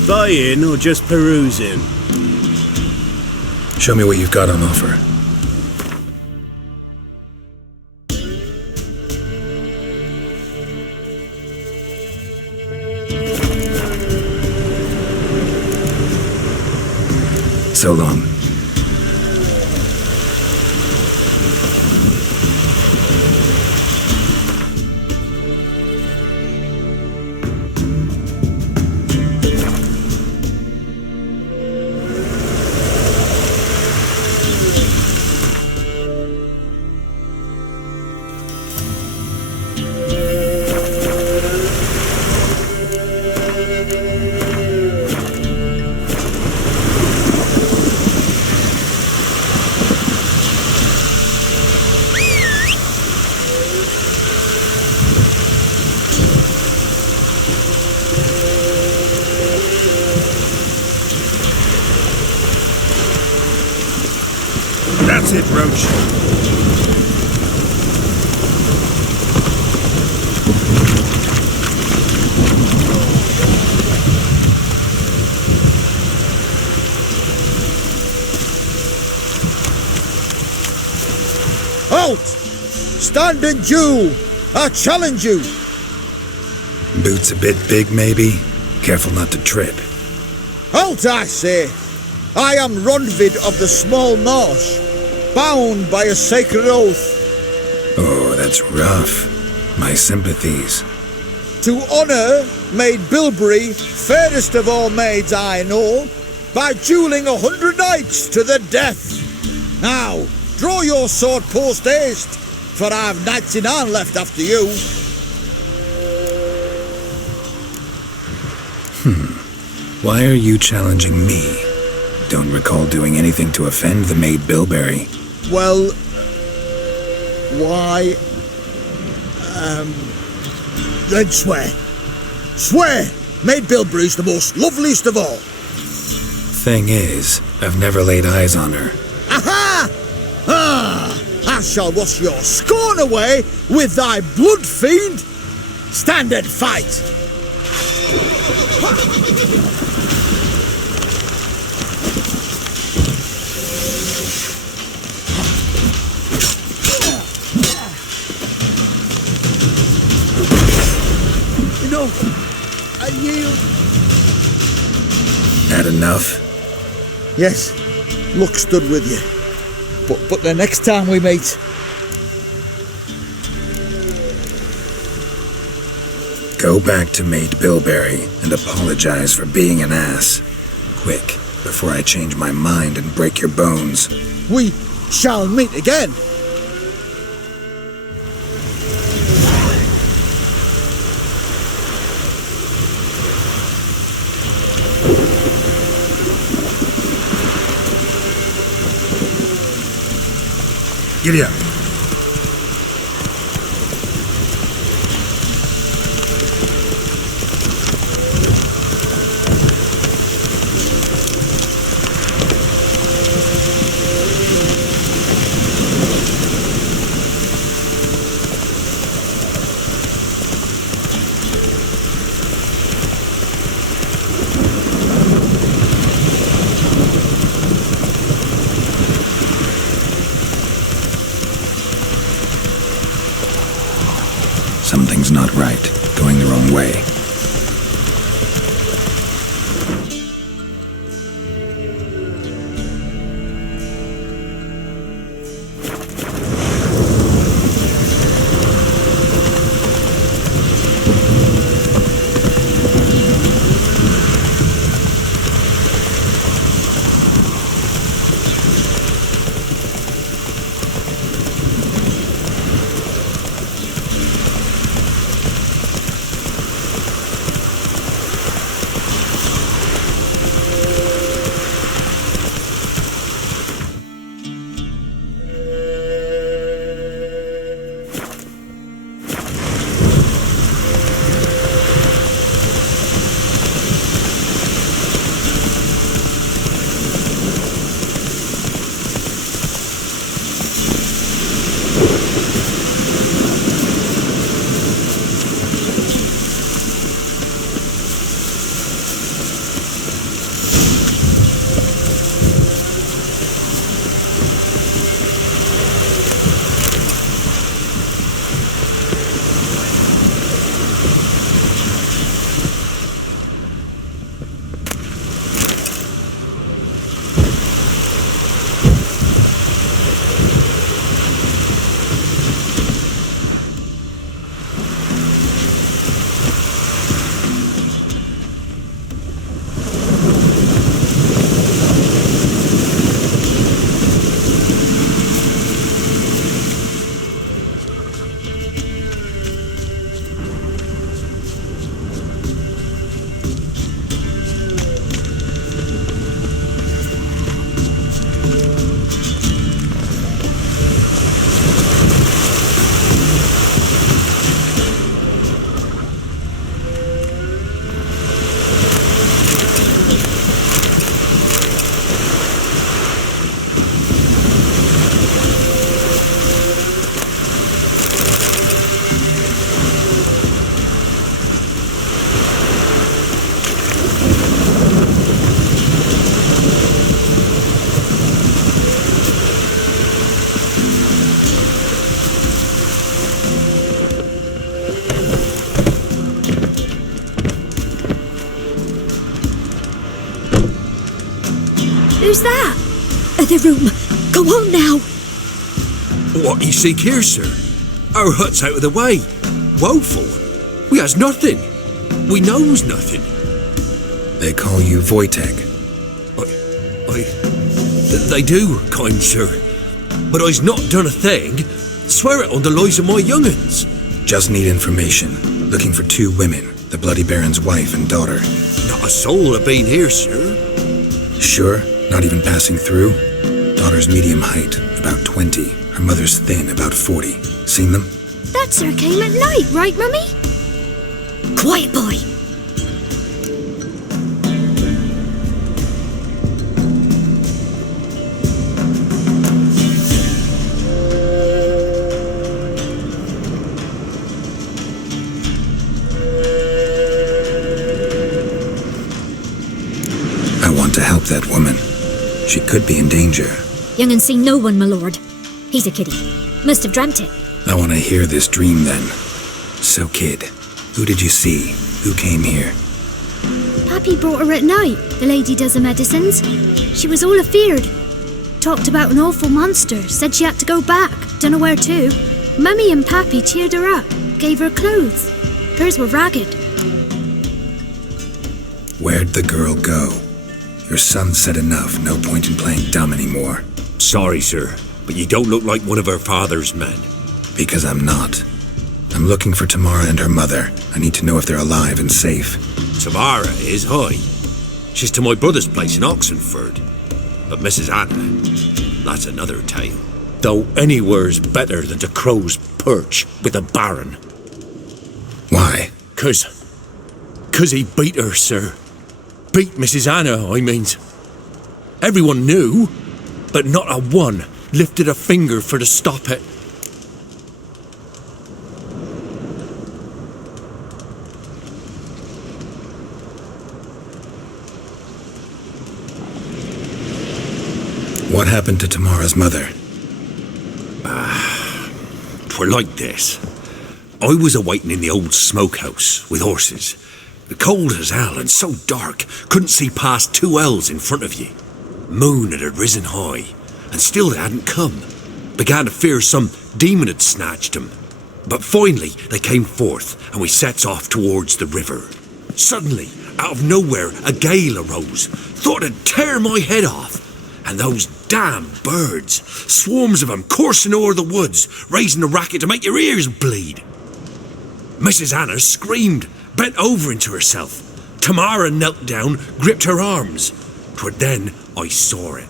buying or just perusing? Show me what you've got on offer. So long. That's it, Roach. Halt! Stand and duel! I challenge you! Boots a bit big, maybe? Careful not to trip. Halt, I say! I am Ronvid of the Small Marsh, bound by a sacred oath. Oh, that's rough. My sympathies. To honour Maid Bilberry, fairest of all maids I know, by duelling 100 knights to the death. Now, draw your sword post haste, for I've knights in hand left after you. Why are you challenging me? Don't recall doing anything to offend the Maid Bilberry. Well, why? Then swear. Swear! Maid Bilberry's the most loveliest of all. Thing is, I've never laid eyes on her. Aha! Ah! I shall wash your scorn away with thy blood, fiend! Stand and fight! Enough! I yield! Had enough? Yes, luck stood with you. But the next time we meet... Go back to Maid Bilberry and apologize for being an ass. Quick, before I change my mind and break your bones. We shall meet again! Giddy up. Something's not right. Going the wrong way. Who's that? The room. Go on now. What you seek here, sir? Our hut's out of the way. Woeful. We has nothing. We knows nothing. They call you Wojtek. They do, kind sir. But I's not done a thing. Swear it on the lives of my young'uns. Just need information. Looking for 2 women, the Bloody Baron's wife and daughter. Not a soul have been here, sir. Sure? Not even passing through? Daughter's medium height, about 20. Her mother's thin, about 40. Seen them? That sir came at night, right, Mummy? Quiet, boy. I want to help that woman. She could be in danger. Young and seen no one, my lord. He's a kiddie. Must have dreamt it. I want to hear this dream then. So, kid, who did you see? Who came here? Pappy brought her at night. The lady does her medicines. She was all afeared. Talked about an awful monster. Said she had to go back. Dunno where to. Mummy and Pappy cheered her up. Gave her clothes. Hers were ragged. Where'd the girl go? Your son said enough. No point in playing dumb anymore. Sorry, sir, but you don't look like one of her father's men. Because I'm not. I'm looking for Tamara and her mother. I need to know if they're alive and safe. Tamara is, hi. She's to my brother's place in Oxenford. But Mrs. Anna, that's another tale. Though anywhere's better than to crow's perch with a baron. Why? 'Cause he beat her, sir. Beat Mrs. Anna, I means. Everyone knew, but not a one lifted a finger for to stop it. What happened to Tamara's mother? 'Twere like this. I was awaiting in the old smokehouse with horses. Cold as hell and so dark, couldn't see past 2 ells in front of ye. Moon had risen high, and still they hadn't come. Began to fear some demon had snatched them. But finally they came forth, and we sets off towards the river. Suddenly, out of nowhere, a gale arose. Thought it'd tear my head off. And those damn birds, swarms of them coursing o'er the woods, raising a racket to make your ears bleed. Mrs. Anna screamed, bent over into herself. Tamara knelt down, gripped her arms. 'Twere then I saw it.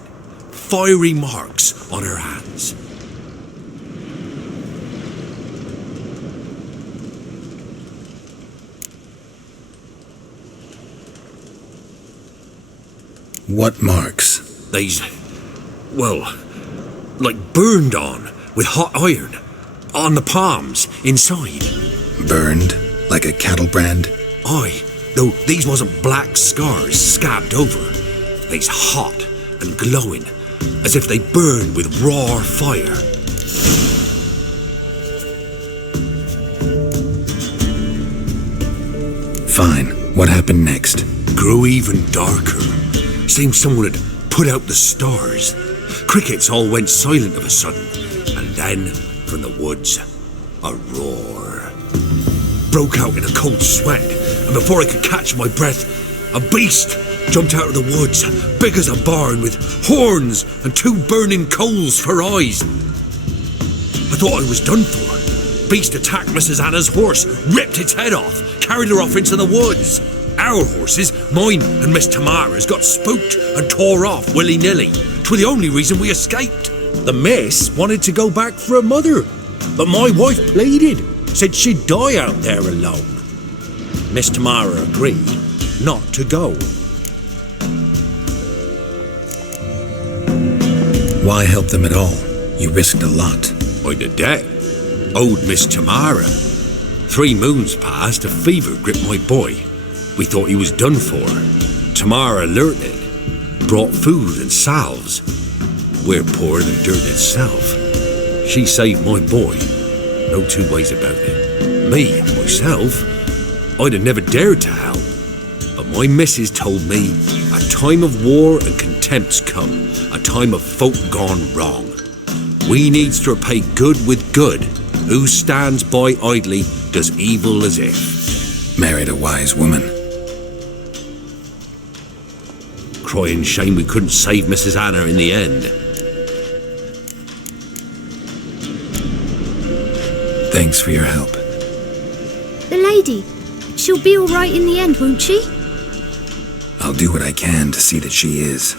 Fiery marks on her hands. What marks? They's, well, like burned on with hot iron. On the palms, inside. Burned? Like a cattle brand? Aye, though these wasn't black scars scabbed over. They's hot and glowing, as if they burned with raw fire. Fine. What happened next? Grew even darker. Seemed someone had put out the stars. Crickets all went silent of a sudden, and then, from the woods, a roar. Broke out in a cold sweat, and before I could catch my breath, a beast jumped out of the woods, big as a barn, with horns and 2 burning coals for eyes. I thought I was done for. Beast attacked Mrs. Anna's horse, ripped its head off, carried her off into the woods. Our horses, mine and Miss Tamara's, got spooked and tore off willy-nilly. 'Twere the only reason we escaped. The miss wanted to go back for her mother, but my wife pleaded, said she'd die out there alone. Miss Tamara agreed not to go. Why help them at all? You risked a lot. I'd a debt. Owed Miss Tamara. 3 moons passed, a fever gripped my boy. We thought he was done for. Tamara alerted, brought food and salves. We're poorer than dirt itself. She saved my boy. No 2 ways about it. Me, myself, I'd have never dared to help. But my missus told me a time of war and contempt's come. come, a time of folk gone wrong. We needs to repay good with good. Who stands by idly does evil as if. Married a wise woman. Crying shame we couldn't save Mrs. Anna in the end. Thanks for your help. The lady, she'll be all right in the end, won't she? I'll do what I can to see that she is.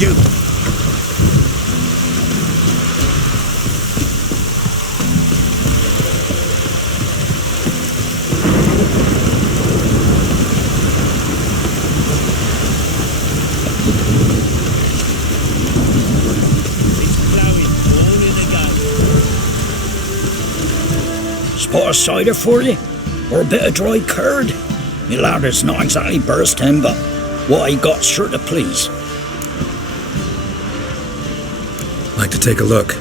You! Spot a cider for you? Or a bit of dry curd? Me lad, it's not exactly bursting, but what I got's sure to please. Like to take a look.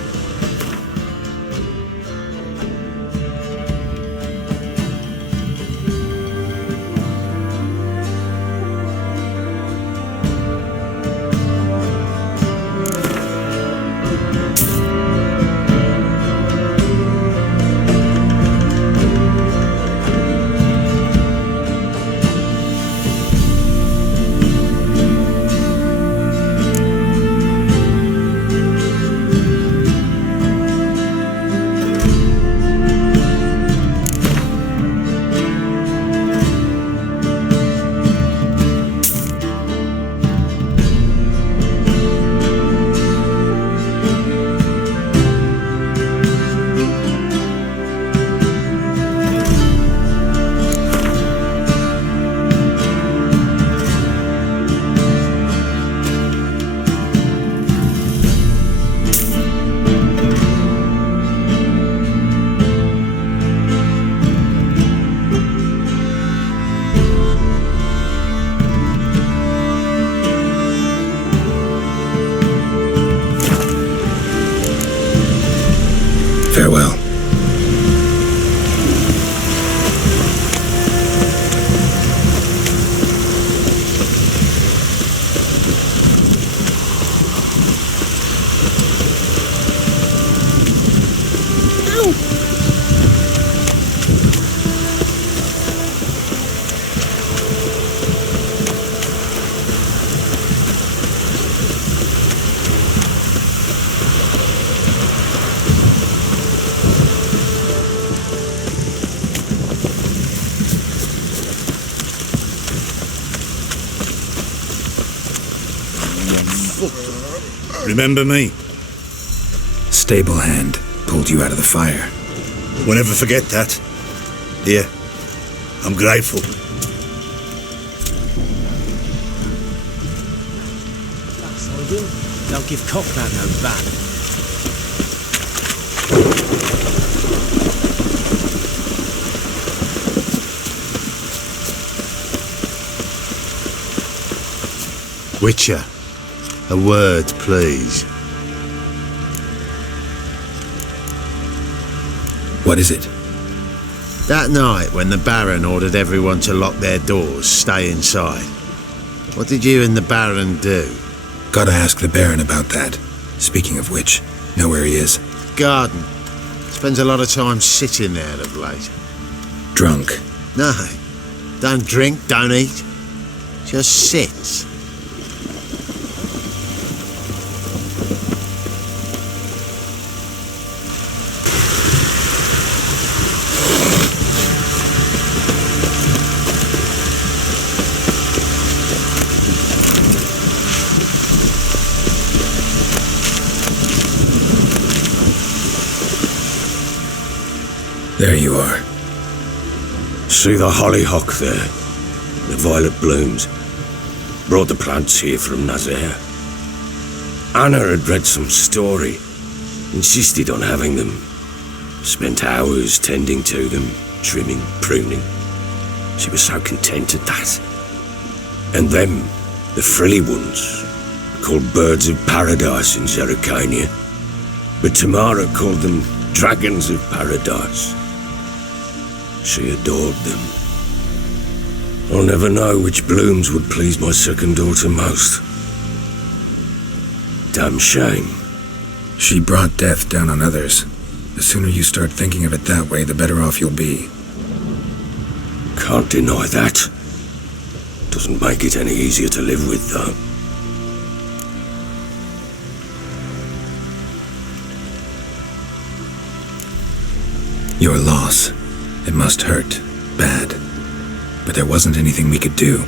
Farewell. Remember me? Stable hand pulled you out of the fire. We'll never forget that. Here, I'm grateful. They'll give Cockman no back. Witcher, a word, please. What is it? That night when the Baron ordered everyone to lock their doors, stay inside. What did you and the Baron do? Gotta ask the Baron about that. Speaking of which, know where he is? Garden. Spends a lot of time sitting there of late. Drunk. No. Don't drink, don't eat. Just sits. There you are. See the hollyhock there? The violet blooms. Brought the plants here from Nazaire. Anna had read some story. Insisted on having them. Spent hours tending to them, trimming, pruning. She was so content at that. And them, the frilly ones, called birds of paradise in Zerrikania. But Tamara called them dragons of paradise. She adored them. I'll never know which blooms would please my second daughter most. Damn shame. She brought death down on others. The sooner you start thinking of it that way, the better off you'll be. Can't deny that. Doesn't make it any easier to live with, though. Your loss. It must hurt. Bad. But there wasn't anything we could do.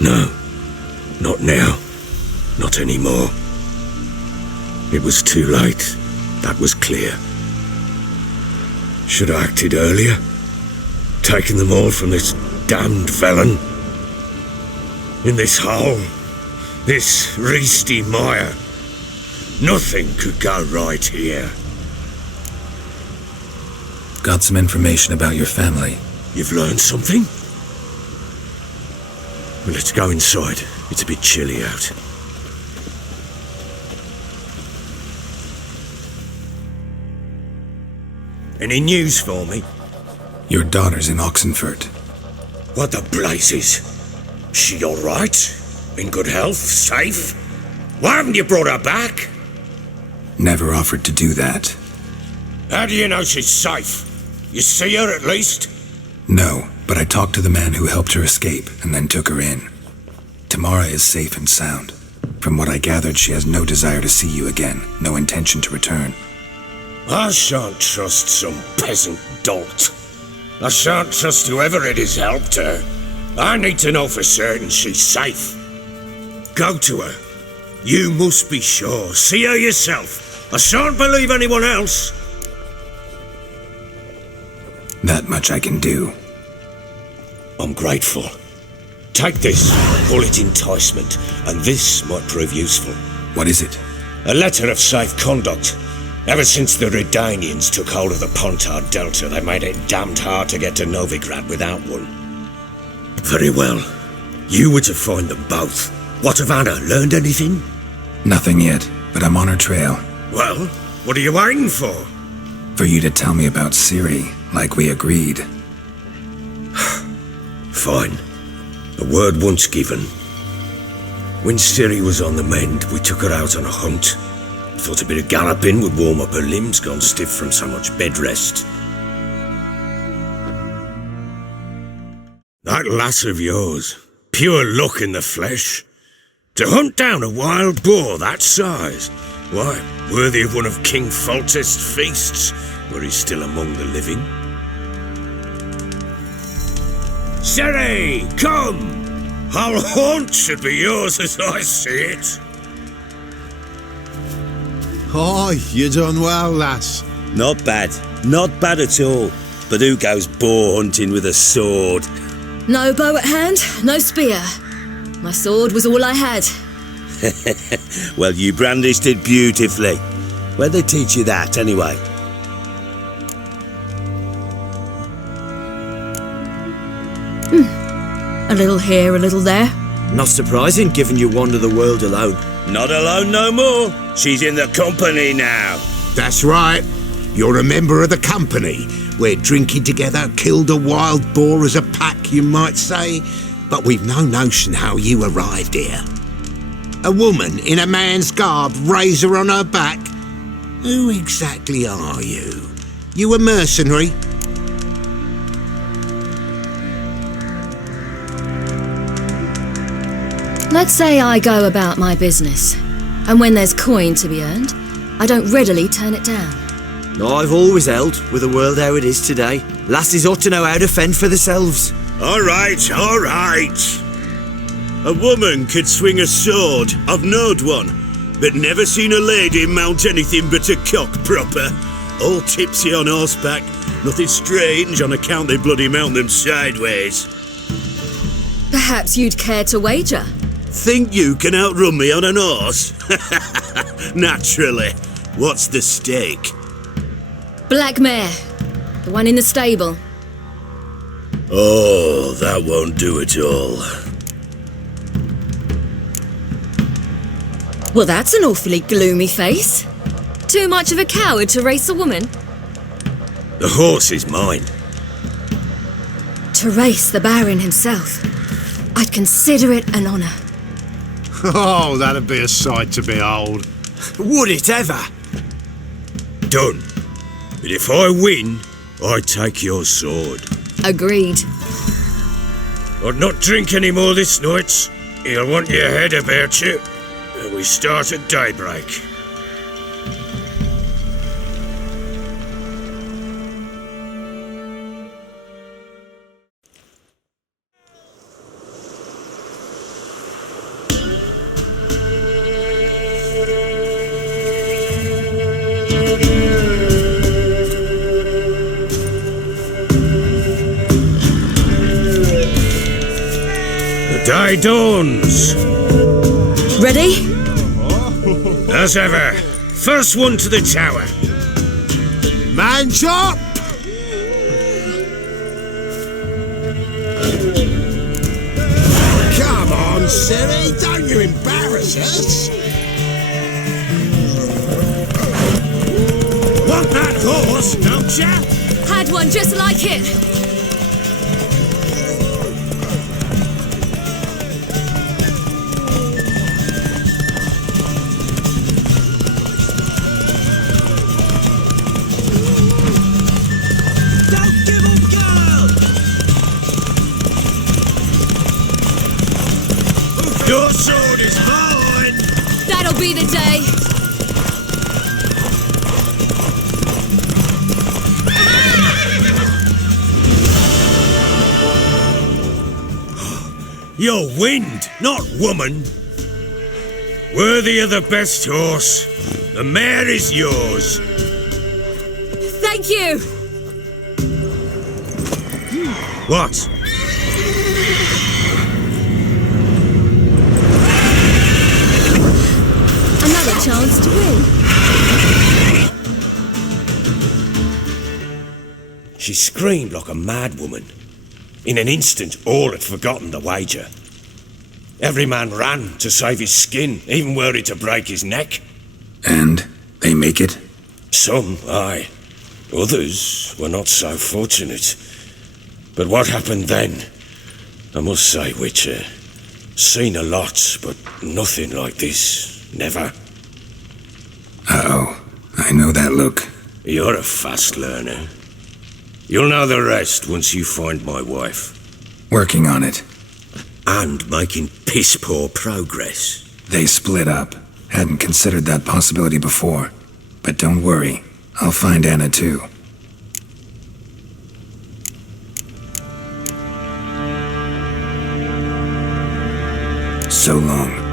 No. Not now. Not anymore. It was too late. That was clear. Should have acted earlier. Taken them all from this damned felon. In this hole. This reesty mire. Nothing could go right here. Got some information about your family. You've learned something? Well, let's go inside. It's a bit chilly out. Any news for me? Your daughter's in Oxenfurt. What the blazes? She all right? In good health? Safe? Why haven't you brought her back? Never offered to do that. How do you know she's safe? You see her at least? No, but I talked to the man who helped her escape and then took her in. Tamara is safe and sound. From what I gathered, she has no desire to see you again, no intention to return. I shan't trust some peasant dolt. I shan't trust whoever it is helped her. I need to know for certain she's safe. Go to her. You must be sure. See her yourself. I shan't believe anyone else. That much I can do. I'm grateful. Take this, call it enticement, and this might prove useful. What is it? A letter of safe conduct. Ever since the Redanians took hold of the Pontard Delta, they made it damned hard to get to Novigrad without one. Very well. You were to find them both. What of Anna? Learned anything? Nothing yet, but I'm on her trail. Well, what are you waiting for? For you to tell me about Ciri, like we agreed. Fine. A word once given. When Ciri was on the mend, we took her out on a hunt. Thought a bit of galloping would warm up her limbs, gone stiff from so much bed rest. That lass of yours, pure luck in the flesh. To hunt down a wild boar that size, why, worthy of one of King Foltest's feasts, were he still among the living. Ciri, come! Our haunt should be yours as I see it. Oh, you done well, lass. Not bad. Not bad at all. But who goes boar hunting with a sword? No bow at hand, no spear. My sword was all I had. Well, you brandished it beautifully. Where'd they teach you that, anyway? A little here, a little there. Not surprising, given you wander the world alone. Not alone no more. She's in the company now. That's right. You're a member of the company. We're drinking together, killed a wild boar as a pack, you might say. But we've no notion how you arrived here. A woman in a man's garb, razor on her back. Who exactly are you? You a mercenary? Let's say I go about my business, and when there's coin to be earned, I don't readily turn it down. I've always held, with the world how it is today, lasses ought to know how to fend for themselves. All right, all right. A woman could swing a sword, I've knowed one, but never seen a lady mount anything but a cock proper. All tipsy on horseback, nothing strange on account they bloody mount them sideways. Perhaps you'd care to wager? Think you can outrun me on an horse? Naturally. What's the stake? Black mare, the one in the stable. Oh, that won't do at all. Well, that's an awfully gloomy face. Too much of a coward to race a woman? The horse is mine. To race the Baron himself, I'd consider it an honour. Oh, that'd be a sight to behold. Would it ever? Done. But if I win, I take your sword. Agreed. I'd not drink any more this night. You'll want your head about you. And we start at daybreak. Day dawns. Ready? As ever. First one to the tower. Man's up! Come on, Ciri, don't you embarrass us. Want that horse, don't ya? Had one just like it. Your sword is mine! That'll be the day. You're wind, not woman. Worthy of the best horse. The mare is yours. Thank you. What? Another chance to win. She screamed like a mad woman. In an instant, all had forgotten the wager. Every man ran to save his skin, even worried to break his neck. And they make it? Some, aye. Others were not so fortunate. But what happened then? I must say, Witcher, seen a lot, but nothing like this. Never. Uh-oh. I know that look. You're a fast learner. You'll know the rest once you find my wife. Working on it. And making piss-poor progress. They split up. Hadn't considered that possibility before. But don't worry. I'll find Anna too. So long.